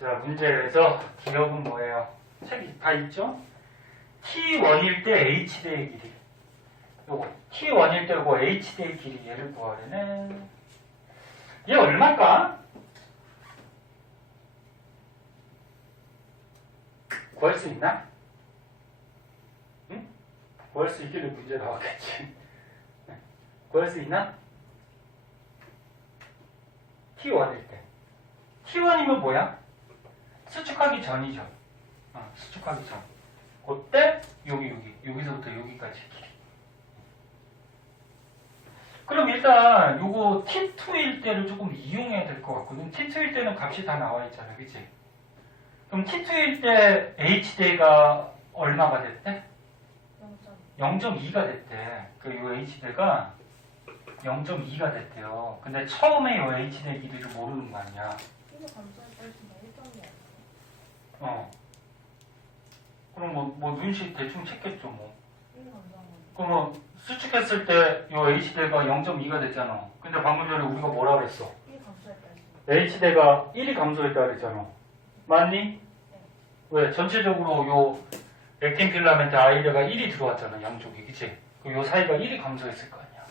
자, 문제에서 기억은 뭐예요? 책이 다 있죠? T1일 때 H대의 길이. 요거 T1일 때 요거 H대의 길이 얘를 구하려네. 얘 얼마일까? 구할 수 있나? 응? 구할 수 있길래 문제 나왔겠지. 구할 수 있나? T1일 때. T1이면 뭐야? 수축하기 전이죠. 수축하기 전. 그때 여기서부터 여기까지 길이. 그럼 일단 요거 T2일 때를 조금 이용해야 될 것 같거든. T2일 때는 값이 다 나와 있잖아, 그치? 그럼 T2일 때 H대가 얼마가 됐대? 0.2가 됐대. 요 H대가 0.2가 됐대요. 근데 처음에 요 H대 길이를 모르는 거 아니야. 이거 감소할 때 1.2 아니야? 그럼 뭐 눈치 대충 챘겠죠, 뭐. 1 감소한 거. 그럼 뭐, 수축했을 때, 요 H대가 0.2가 됐잖아. 근데 방금 전에 우리가 뭐라 그랬어? 1 감소했다 했어. H대가 1이 감소했다 그랬잖아. 맞니? 네. 왜? 전체적으로 요 액틴 필라멘트 I대가 1이 들어왔잖아, 양쪽이. 그치? 그럼 요 사이가 1이 감소했을 거 아니야.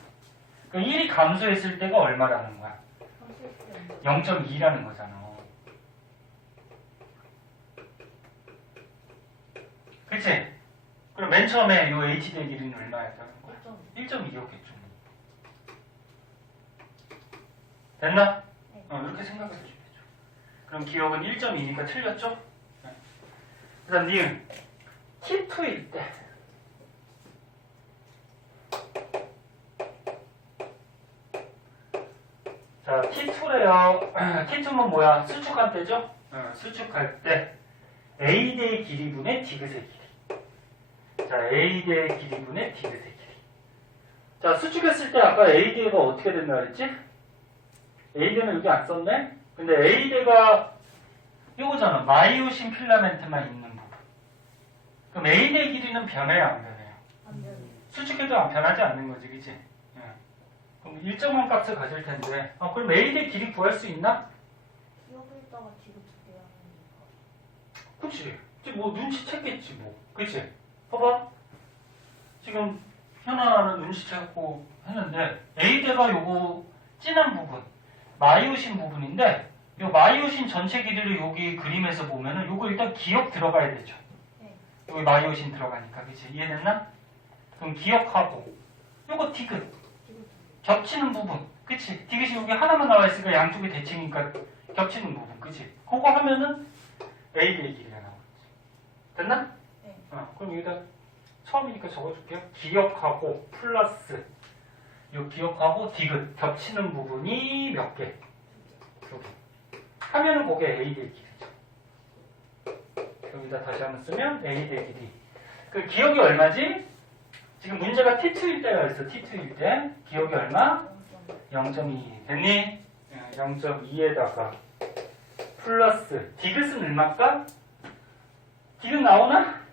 그럼 1이 감소했을 때가 얼마라는 거야? 감소했을 때 0.2라는 거잖아. 그치? 그럼 맨 처음에 요 H대 길이는 얼마였다는 거야? 1.2였겠죠. 됐나? 네. 이렇게 생각해 주면 되죠. 그럼 기억은 1.2니까 틀렸죠? 네. 그 다음 니은 T2일 때 자, T2래요. T2는 뭐야? 수축할 때죠? 수축할 때 A대의 길이분의 디귿의 길이. 자, A대의 길이분의 디귿의 길이. 자, 수축했을 때 아까 A대가 어떻게 된다 그랬지? A대는 여기 안 썼네? 근데 A대가 이거잖아. 마이오신 필라멘트만 있는 부분. 그럼 A대 길이는 변해요, 안 변해요? 안 돼요. 수축해도 안 변하지 않는 거지, 그치? 예. 그럼 일정한 값을 가질 텐데, 그럼 A대 길이 구할 수 있나? 기억에다가 지금 2개 하는 거. 그치? 지금 뭐 눈치챘겠지, 뭐. 그치? 봐봐. 지금 현아는 눈치채갖고 했는데, A대가 요거 진한 부분, 마이오신 부분인데, 요 마이오신 전체 길이를 여기 그림에서 보면은 요거 일단 기억 들어가야 되죠. 네. 여기 마이오신 들어가니까, 그치? 이해됐나? 그럼 기억하고, 요거 디귿. 지금 겹치는 부분, 그치? 디귿이 여기 하나만 나와 있으니까 양쪽이 대칭이니까 겹치는 부분, 그치? 그거 하면은 A대의 길이가 나오겠지. 됐나? 네. 그럼 여기다 처음이니까 적어줄게요. 기억하고 플러스 요 기억하고 디귿 겹치는 부분이 몇 개? 2개. 하면은 그게 A대의 길이죠. 여기다 다시 한번 쓰면 A대의 길이. 그 기억이 얼마지? 지금 문제가 T2일 때가 있어. T2일 때 기억이 얼마? 0.2 됐니? 0.2에다가 플러스 디귿은 얼마일까? 디귿 나오나?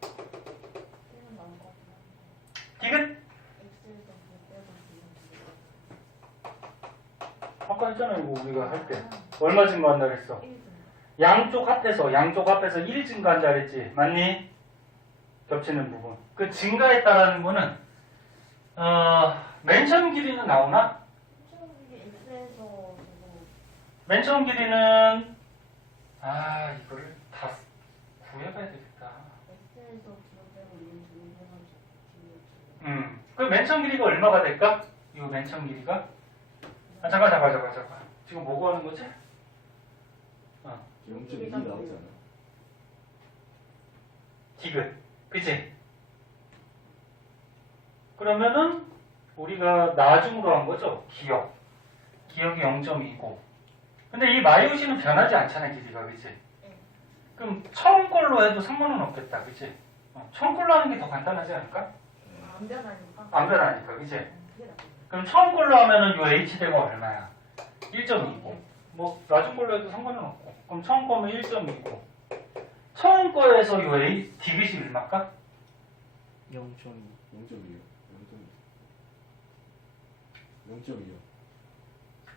1은 나온 거 같아요. 디귿? X에서 빼고 아까 했잖아 이거 우리가 할 때 얼마 증가한다 그랬어? 1 양쪽 합해서 1 증가한다 그랬지 맞니? 겹치는 부분 그 증가했다라는 거는 맨 처음 길이는 나오나? 처음 이게 X에서 저거 맨 처음 길이는 이거를 다 구해봐야 되겠다. X에서 뒤로 빼고 1은 뒤로 빼가지고 그 맨 처음 길이가 얼마가 될까? 이거 맨 처음 길이가? 잠깐. 지금 뭐고 하는 거지? 0.2 나오잖아. 디귿. 그치? 그러면은 우리가 나중으로 한 거죠? 기억. 기억이 0.2고. 근데 이 마이오시는 변하지 않잖아, 길이가. 그치? 네. 그럼 처음 걸로 해도 상관은 없겠다. 그치? 처음 걸로 하는 게 더 간단하지 않을까? 안 변하니까. 안 변하니까. 그치? 그게 낫겠네. 그럼 처음 걸로 하면은 요 H대가 얼마야? 1.2고. 뭐, 낮은 걸로 해도 상관은 없고. 그럼 처음 거면 1.2고. 처음 거에서 요 디귿이 얼마일까? 0.2요. 0.2요.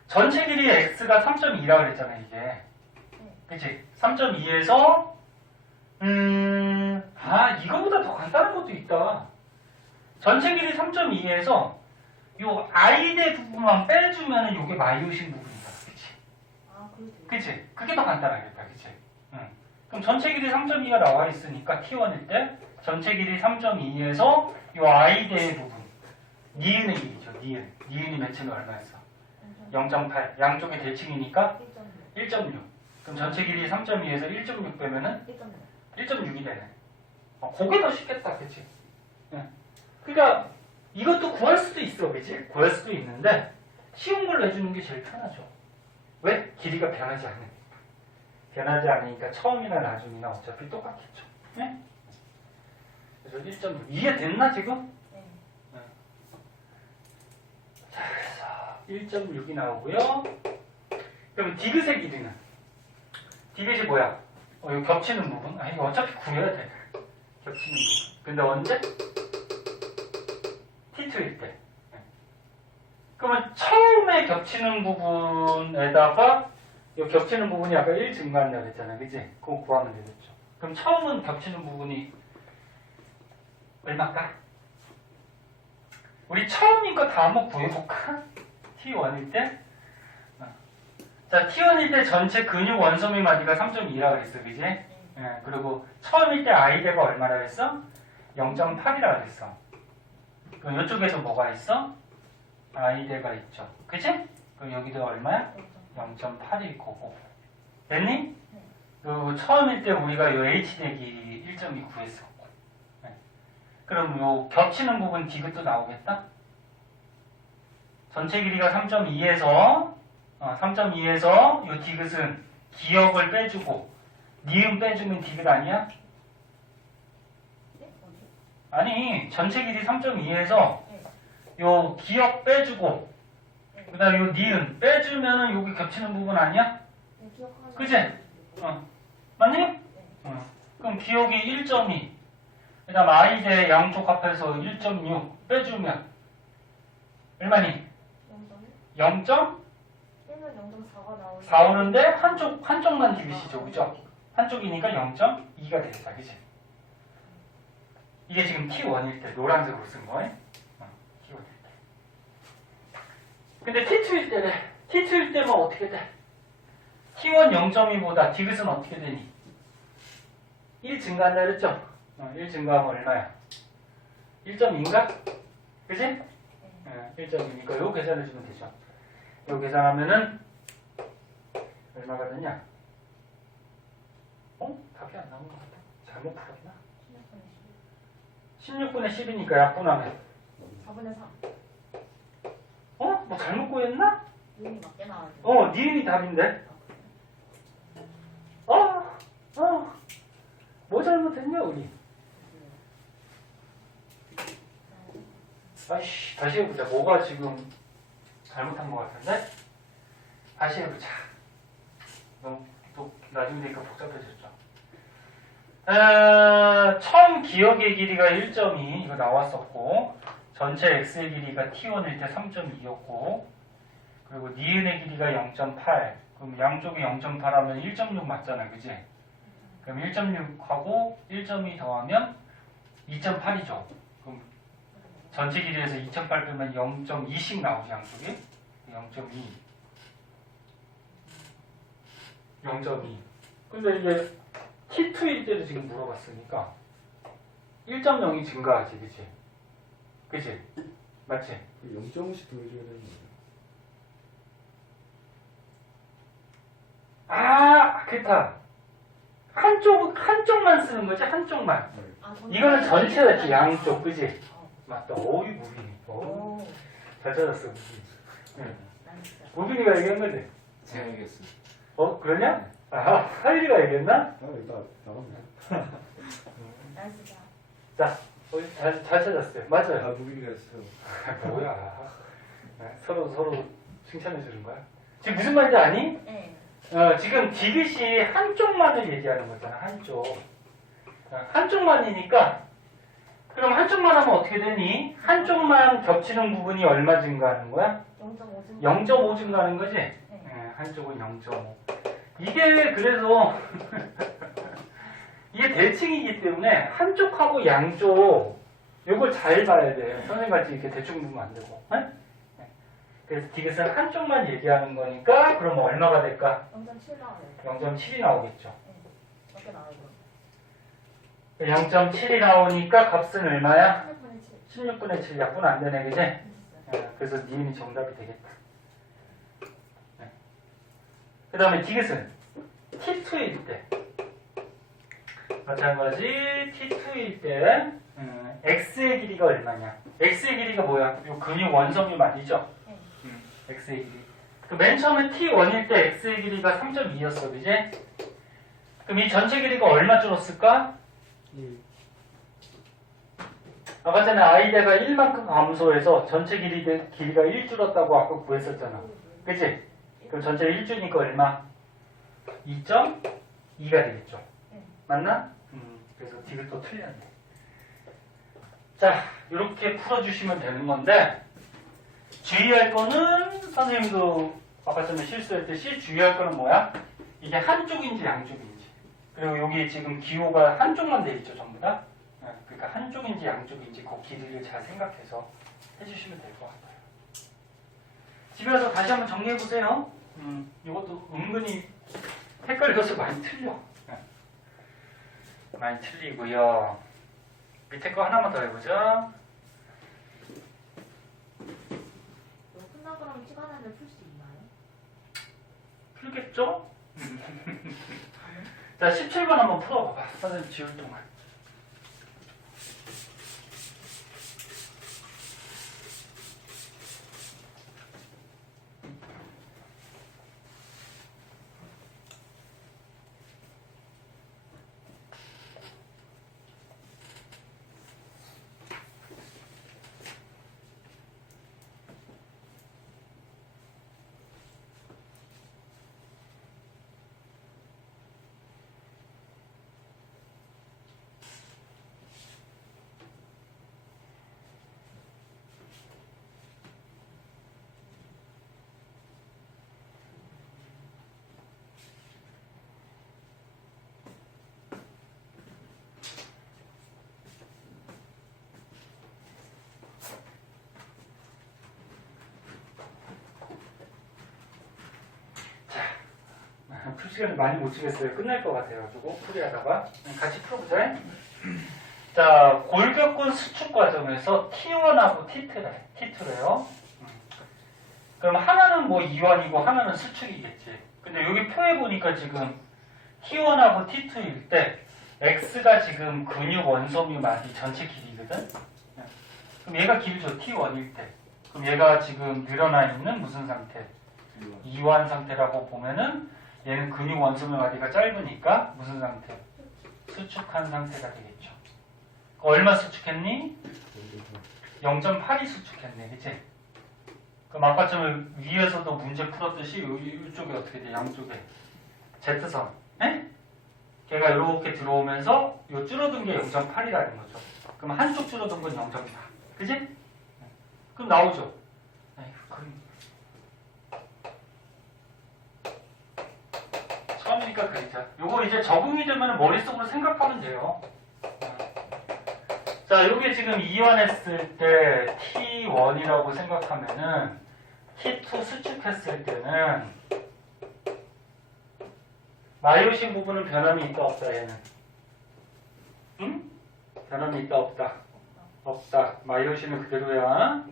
전체 길이 x가 3.2라 그랬잖아, 이게. 그치? 3.2에서, 이거보다 더 간단한 것도 있다. 전체 길이 3.2에서 요 I대 부분만 빼주면은 요게 마이오신 부분이다. 그치? 그래도 그치? 그게 더 간단하겠다. 그치? 그럼 전체 길이 3.2가 나와 있으니까 T1일 때 전체 길이 3.2에서 요 I대의 부분 니은의 길이죠. 니은이 맨 처음에 얼마였어? 0.8 양쪽이 대칭이니까 1.6 그럼 전체 길이 3.2에서 1.6 빼면은 1.6이 되네. 그게 더 쉽겠다. 그치? 그러니까 이것도 구할 수도 있어. 그치? 구할 수도 있는데 쉬운 걸로 해주는 게 제일 편하죠. 왜? 길이가 변하지 않으니까. 변하지 않으니까 처음이나 나중이나 어차피 똑같겠죠. 네? 그래서 1.6 이해됐나 지금? 네. 자, 그래서 1.6이 나오고요. 그럼 디귿의 길이는? 디귿이 뭐야? 이거 겹치는 부분? 이거 어차피 구해야 돼. 겹치는 부분. 근데 언제? T2일 때. 그러면 처음에 겹치는 부분에다가 이 겹치는 부분이 아까 1 증가한다 그랬잖아. 그치? 그거 구하면 되겠죠. 그럼 처음은 겹치는 부분이 얼마일까? 우리 처음인 거 다 한번 구해볼까? T1일 때? 자, T1일 때 전체 근육 원소미 마디가 3.2라 그랬어. 그지? 그리고 처음일 때 I대가 얼마라 그랬어? 0.8이라 그랬어. 그럼 이쪽에서 뭐가 있어? I대가 있죠. 그치? 그럼 여기도 얼마야? 0.8일 거고. 됐니? 그 처음일 때 우리가 요 H대기 1.2 구했었고. 그럼 요 겹치는 부분 디귿도 나오겠다? 전체 길이가 3.2에서 요 디귿은 기역을 빼주고 니은 빼주면 디귿 아니야? 아니 전체 길이 3.2에서 요 기역 빼주고 그 다음에 요 니은 빼주면은 여기 겹치는 부분 아니야? 그치? 맞니? 그럼 기역이 1.2 그 다음 I대 양쪽 합해서 1.6 빼주면 얼마니? 0. 0.4가 나오고 4 오는데 한쪽만 디귿이죠. 그죠? 한쪽이니까 0.2가 되겠다. 그치? 이게 지금 T1일 때 노란색으로 쓴 거예요. T1일 때. 근데 T2일 때는 T2일 때면 어떻게 돼? T1 0.2보다 디귿은 어떻게 되니? 1 증가한다 그랬죠? 1 증가하면 얼마야? 1.2인가? 그치? 1.2니까 요 계산해 주면 되죠. 요 계산하면은 얼마가 되냐? 답이 안 나온 것 같아. 잘못 풀었나? 16분의 10이니까 약분하면 4분의 3 뭐 잘못 구했나? 눈이 맞게 나와야 돼. 니은이 답인데? 뭐 잘못했냐 우리? 아이씨, 다시 해보자. 뭐가 지금 잘못한 것 같은데? 다시 해보자. 너무 또 나중에 되니까 복잡해졌죠. 처음 기역의 길이가 1.2 이거 나왔었고 전체 x의 길이가 t1일 때 3.2였고 그리고 니은의 길이가 0.8 그럼 양쪽이 0.8 하면 1.6 맞잖아. 그지? 그럼 1.6하고 1.2 더하면 2.8이죠. 그럼 전체 길이에서 2.8 빼면 0.2씩 나오지 양쪽이? 0.2 0.2 근데 이게 T2일 때도 지금 물어봤으니까 1.0이 증가하지. 그치? 그치? 맞지? 0.5씩 더해줘야 되는 거죠. 그렇다. 한쪽만 쓰는 거지? 한쪽만. 이거는 전체였지, 양쪽. 그치? 맞다. 어이, 무빈이. 잘 찾았어, 무빈이. 응. 무빈이가 얘기한 거지? 제가 얘기했어요. 그러냐? 하율이가 얘기했나? 이따 나갑니다. 나이스다. 자, 잘 찾았어요. 맞아요. 무기가 했어요. 뭐야. 서로 칭찬해 주는 거야? 지금 무슨 말인지 아니? 네. 지금 디귿이 한쪽만을 얘기하는 거잖아. 한쪽만이니까 그럼 한쪽만 하면 어떻게 되니? 한쪽만 겹치는 부분이 얼마 증가하는 거야? 0.5 증가하는 거지? 한쪽은 0.5. 이게 그래서 이게 대칭이기 때문에 한쪽하고 양쪽 이걸 잘 봐야 돼. 선생님같이 이렇게 대충 보면 안 되고. 그래서 디귿은 한쪽만 얘기하는 거니까 그럼 얼마가 될까? 0.7 나와요. 0.7이 나오겠죠. 맞게 나와요. 0.7이 나오니까 값은 얼마야? 16분의 7. 16분의 7 약분 안 되네, 그지? 그래서 니은이 정답이 되겠다. 그 다음에 디귿은 T2일 때 마찬가지 T2일 때 X의 길이가 얼마냐? X의 길이가 뭐야? 요 근육 원섬유 말이죠? X의 길이. 맨 처음에 T1일 때 X의 길이가 3.2였어, 그지? 그럼 이 전체 길이가 얼마 줄었을까? 아까 전에 I대가 1만큼 감소해서 전체 길이가 1 줄었다고 아까 구했었잖아. 그치? 그럼 전체 1주니까 얼마? 2.2가 되겠죠. 맞나? 그래서 디귿도 틀렸네. 자, 이렇게 풀어주시면 되는 건데 주의할 거는 선생님도 아까 전에 실수했듯이 주의할 거는 뭐야? 이게 한쪽인지 양쪽인지. 그리고 여기 지금 기호가 한쪽만 돼 있죠, 전부 다. 그러니까 한쪽인지 양쪽인지 그 길이를 잘 생각해서 해주시면 될 것 같아요. 집에 가서 다시 한번 정리해 보세요. 이것도 은근히 헷갈려서 많이 틀려. 많이 틀리고요. 밑에 거 하나만 더 해보죠. 이거 끝나고 나면 시간 안에 풀 수 있나요? 풀겠죠? 자, 17번 한번 풀어봐봐. 선생님 지울 동안. 풀 시간을 많이 못 주겠어요. 끝날 것 같아가지고 풀이하다가 같이 풀어보자. 자, 골격근 수축 과정에서 T1하고 T2래요. 그럼 하나는 뭐 이완이고 하나는 수축이겠지. 근데 여기 표에 보니까 지금 T1하고 T2일 때 X가 지금 근육 원섬유 마디 전체 길이거든. 그럼 얘가 길죠. T1일 때. 그럼 얘가 지금 늘어나 있는 무슨 상태? 이완 상태라고 보면은 얘는 근육 원섬유 마디가 짧으니까 무슨 상태? 수축한 상태가 되겠죠. 얼마 수축했니? 0.8이 수축했네, 그치? 그럼 아까처럼 위에서도 문제 풀었듯이 이쪽에 어떻게 돼? 양쪽에 Z선, 에? 걔가 이렇게 들어오면서 요 줄어든 게 0.8이라는 거죠. 그럼 한쪽 줄어든 건 0.4, 그치? 그럼 나오죠. 처음이니까 그리자. 요거 이제 적응이 되면 머릿속으로 생각하면 돼요. 자, 요게 지금 이완했을 때 T1이라고 생각하면은 T2 수축했을 때는 마이오신 부분은 변함이 있다 없다 얘는? 응? 변함이 있다 없다? 없다. 마이오신은 그대로야.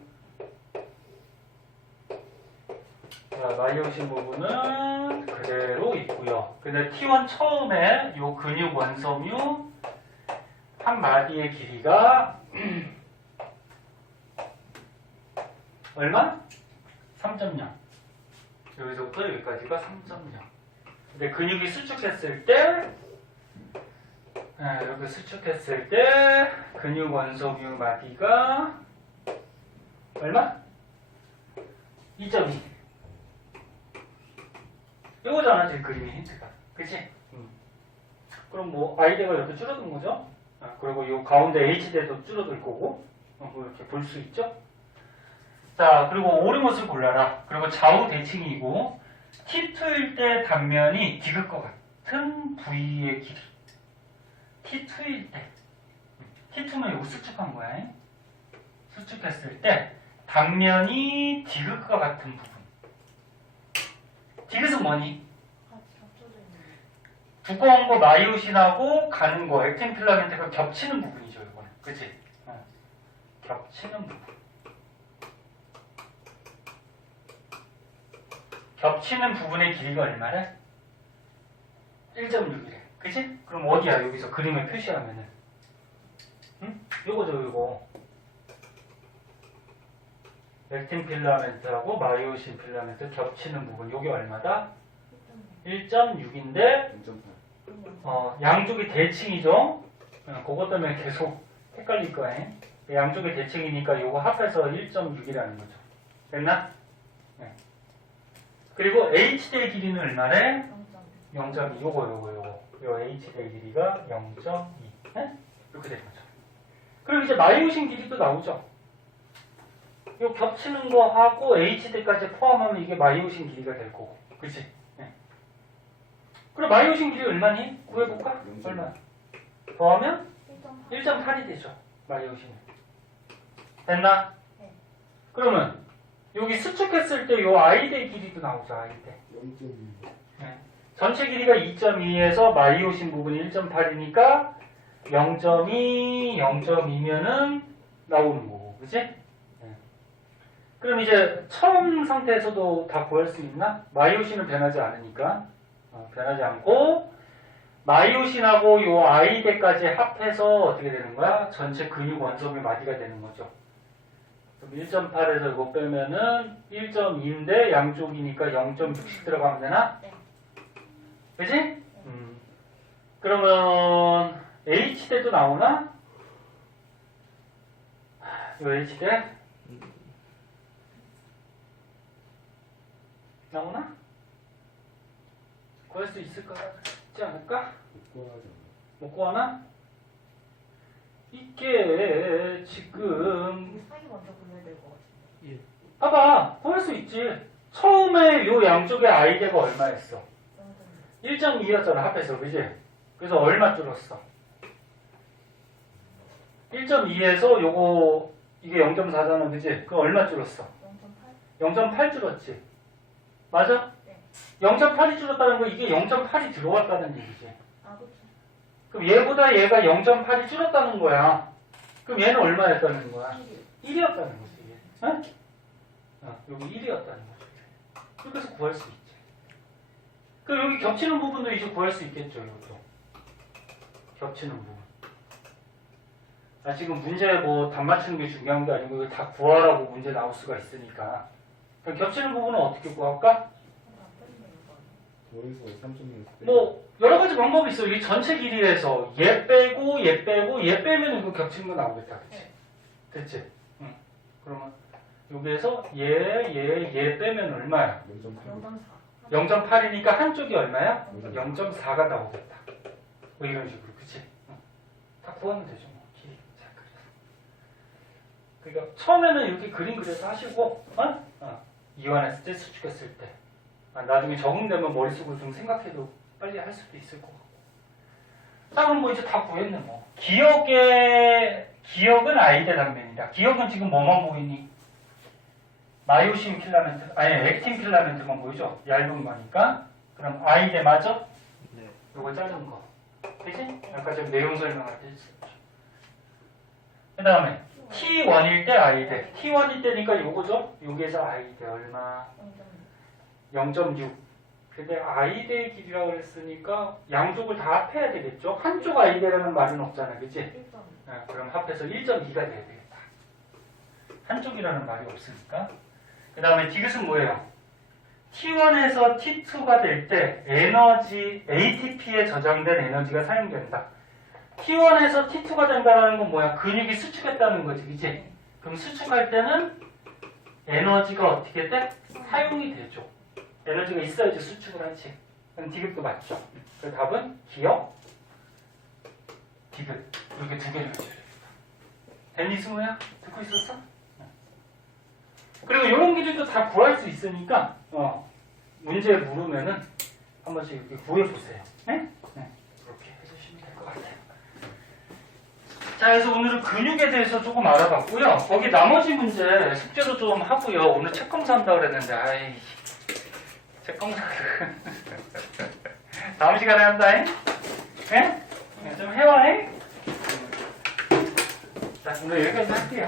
자, 마이오신 부분은 그대로 있고요. 근데 T1 처음에 요 근육 원섬유 한 마디의 길이가 얼마? 3.0. 여기서부터 여기까지가 3.0. 근데 근육이 수축했을 때 여기 수축했을 때 근육 원섬유 마디가 얼마? 2.2. 이거잖아 지금 그림의 힌트가. 그치? 그럼 뭐 I대가 이렇게 줄어든 거죠? 그리고 이 가운데 H대도 줄어들 거고 뭐 이렇게 볼 수 있죠? 자, 그리고 옳은 것을 골라라. 그리고 좌우 대칭이고 T2일 때 단면이 디귿과 같은 부위의 길이. T2일 때 T2는 이거 수축한 거야. 수축했을 때 단면이 디귿과 같은 부분. 디귿은 뭐니? 같이 겹쳐져 있는 두꺼운 거 마이오신하고 가는 거 액틴 필라멘트가 겹치는 부분이죠, 이거는. 그치? 겹치는 부분. 겹치는 부분의 길이가 얼마래? 1.6이래. 그치? 그럼 어디야, 여기서 그림을 표시하면은? 응? 요거죠, 요거. 액틴 필라멘트하고 마이오신 필라멘트 겹치는 부분. 요게 얼마다? 1.6인데 0.8. 양쪽이 대칭이죠? 그것 때문에 계속 헷갈릴 거예요. 양쪽이 대칭이니까 요거 합해서 1.6이라는 거죠. 됐나? 네. 그리고 H대의 길이는 얼마래? 0.2. 요거. 요 h의 길이가 0.2 이렇게 되는 거죠. 그럼 이제 마이오신 길이도 나오죠. 요 겹치는 거 하고 h대까지 포함하면 이게 마이오신 길이가 될 거고, 그치? 네. 그럼 마이오신 길이 얼마니? 구해볼까? 얼마? 더하면 1.8이 되죠. 마이오신은. 됐나? 네. 그러면 여기 수축했을 때 요 i대 길이도 나오죠. i대. 0.2. 네. 전체 길이가 2.2에서 마이오신 부분이 1.8이니까 0.2, 0.2면은 나오는 거고, 그치? 네. 그럼 이제 처음 상태에서도 다 구할 수 있나? 마이오신은 변하지 않으니까. 변하지 않고, 마이오신하고 요 i대까지 합해서 어떻게 되는 거야? 전체 근육 원소물 마디가 되는 거죠. 그럼 1.8에서 이거 빼면은 1.2인데 양쪽이니까 0.6씩 들어가면 되나? 네. 그지? 그러면 H대도 나오나? 요 H대? 나오나? 구할 수 있을 것 같지 않을까? 못 구하나? 이게 지금 사이 먼저 불러야 될 것 같은데. 봐봐, 구할 수 있지. 처음에 요 양쪽의 i대가 얼마였어? 1.2였잖아, 합해서, 그지? 그래서 얼마 줄었어? 1.2에서 요거, 이게 0.4잖아, 그지? 그럼 얼마 줄었어? 0.8? 0.8 줄었지? 맞아? 네. 0.8이 줄었다는 거, 이게 0.8이 들어왔다는 얘기지. 아, 그쵸. 그럼 얘보다 얘가 0.8이 줄었다는 거야. 그럼 얘는 얼마였다는 거야? 1이었다는 거지, 이게. 응? 여기 1이었다는 거지. 그래서 구할 수 있지. 그럼 여기 겹치는 부분도 이제 구할 수 있겠죠, 이것도. 겹치는 부분. 지금 문제 뭐 답 맞추는 게 중요한 게 아니고 이거 다 구하라고 문제 나올 수가 있으니까. 그럼 겹치는 부분은 어떻게 구할까? 여기서 3.6. 뭐 여러 가지 방법이 있어. 이 전체 길이에서 얘 빼고 얘 빼고 얘 빼면 이거 겹치는 거 나오겠다, 그치? 됐지? 응. 그러면 여기에서 얘 빼면 얼마야? 0.8. 0.4. 0.8이니까 한쪽이 얼마야? 0.4가 나오겠다. 뭐 이런 식으로, 그치? 응. 다 구하면 되죠, 뭐. 길이 잘 그려서. 그러니까 처음에는 이렇게 그림 그려서 하시고, 이완했을 때, 수축했을 때. 나중에 적응되면 머릿속으로 좀 생각해도 빨리 할 수도 있을 것 같고. 자, 그럼 뭐 이제 다 구했네, 뭐. 기억은 i대 단면이다. 기억은 지금 뭐만 보이니? 마이오신 필라멘트, 액틴 필라멘트만 보이죠? 얇은 거니까. 그럼 i대 맞아? 네. 요거 자른 거. 그치? 아까 좀 내용 설명할 때 했었죠. 그 다음에 T1일 때 i대. T1일 때니까 요거죠? 여기에서 i대 얼마? 0.6. 근데 i대의 길이라고 그랬으니까 양쪽을 다 합해야 되겠죠? 한쪽 i대라는 말은 없잖아, 그치? 1.2. 그럼 합해서 1.2가 돼야 되겠다. 한쪽이라는 말이 없으니까. 그 다음에 디귿은 뭐예요? T1에서 T2가 될 때 에너지, ATP에 저장된 에너지가 사용된다. T1에서 T2가 된다는 건 뭐야? 근육이 수축했다는 거지, 그치? 그럼 수축할 때는 에너지가 어떻게 돼? 사용이 되죠. 에너지가 있어야지 수축을 하지. 그럼 디귿도 맞죠. 그래서 답은 기억, 디귿. 이렇게 두 개를 해줘야 되겠다. 됐니, 승우야? 듣고 있었어? 그리고 이런 길이도 다 구할 수 있으니까 문제 물으면은 한 번씩 이렇게 구해보세요. 네? 그렇게 해주시면 될 것 같아요. 자, 그래서 오늘은 근육에 대해서 조금 알아봤고요. 거기 나머지 문제 숙제도 좀 하고요. 오늘 책 검사한다고 그랬는데 아이 책 검사 다음 시간에 한다잉? 네? 좀 해와잉? 자, 오늘 여기까지 할게요.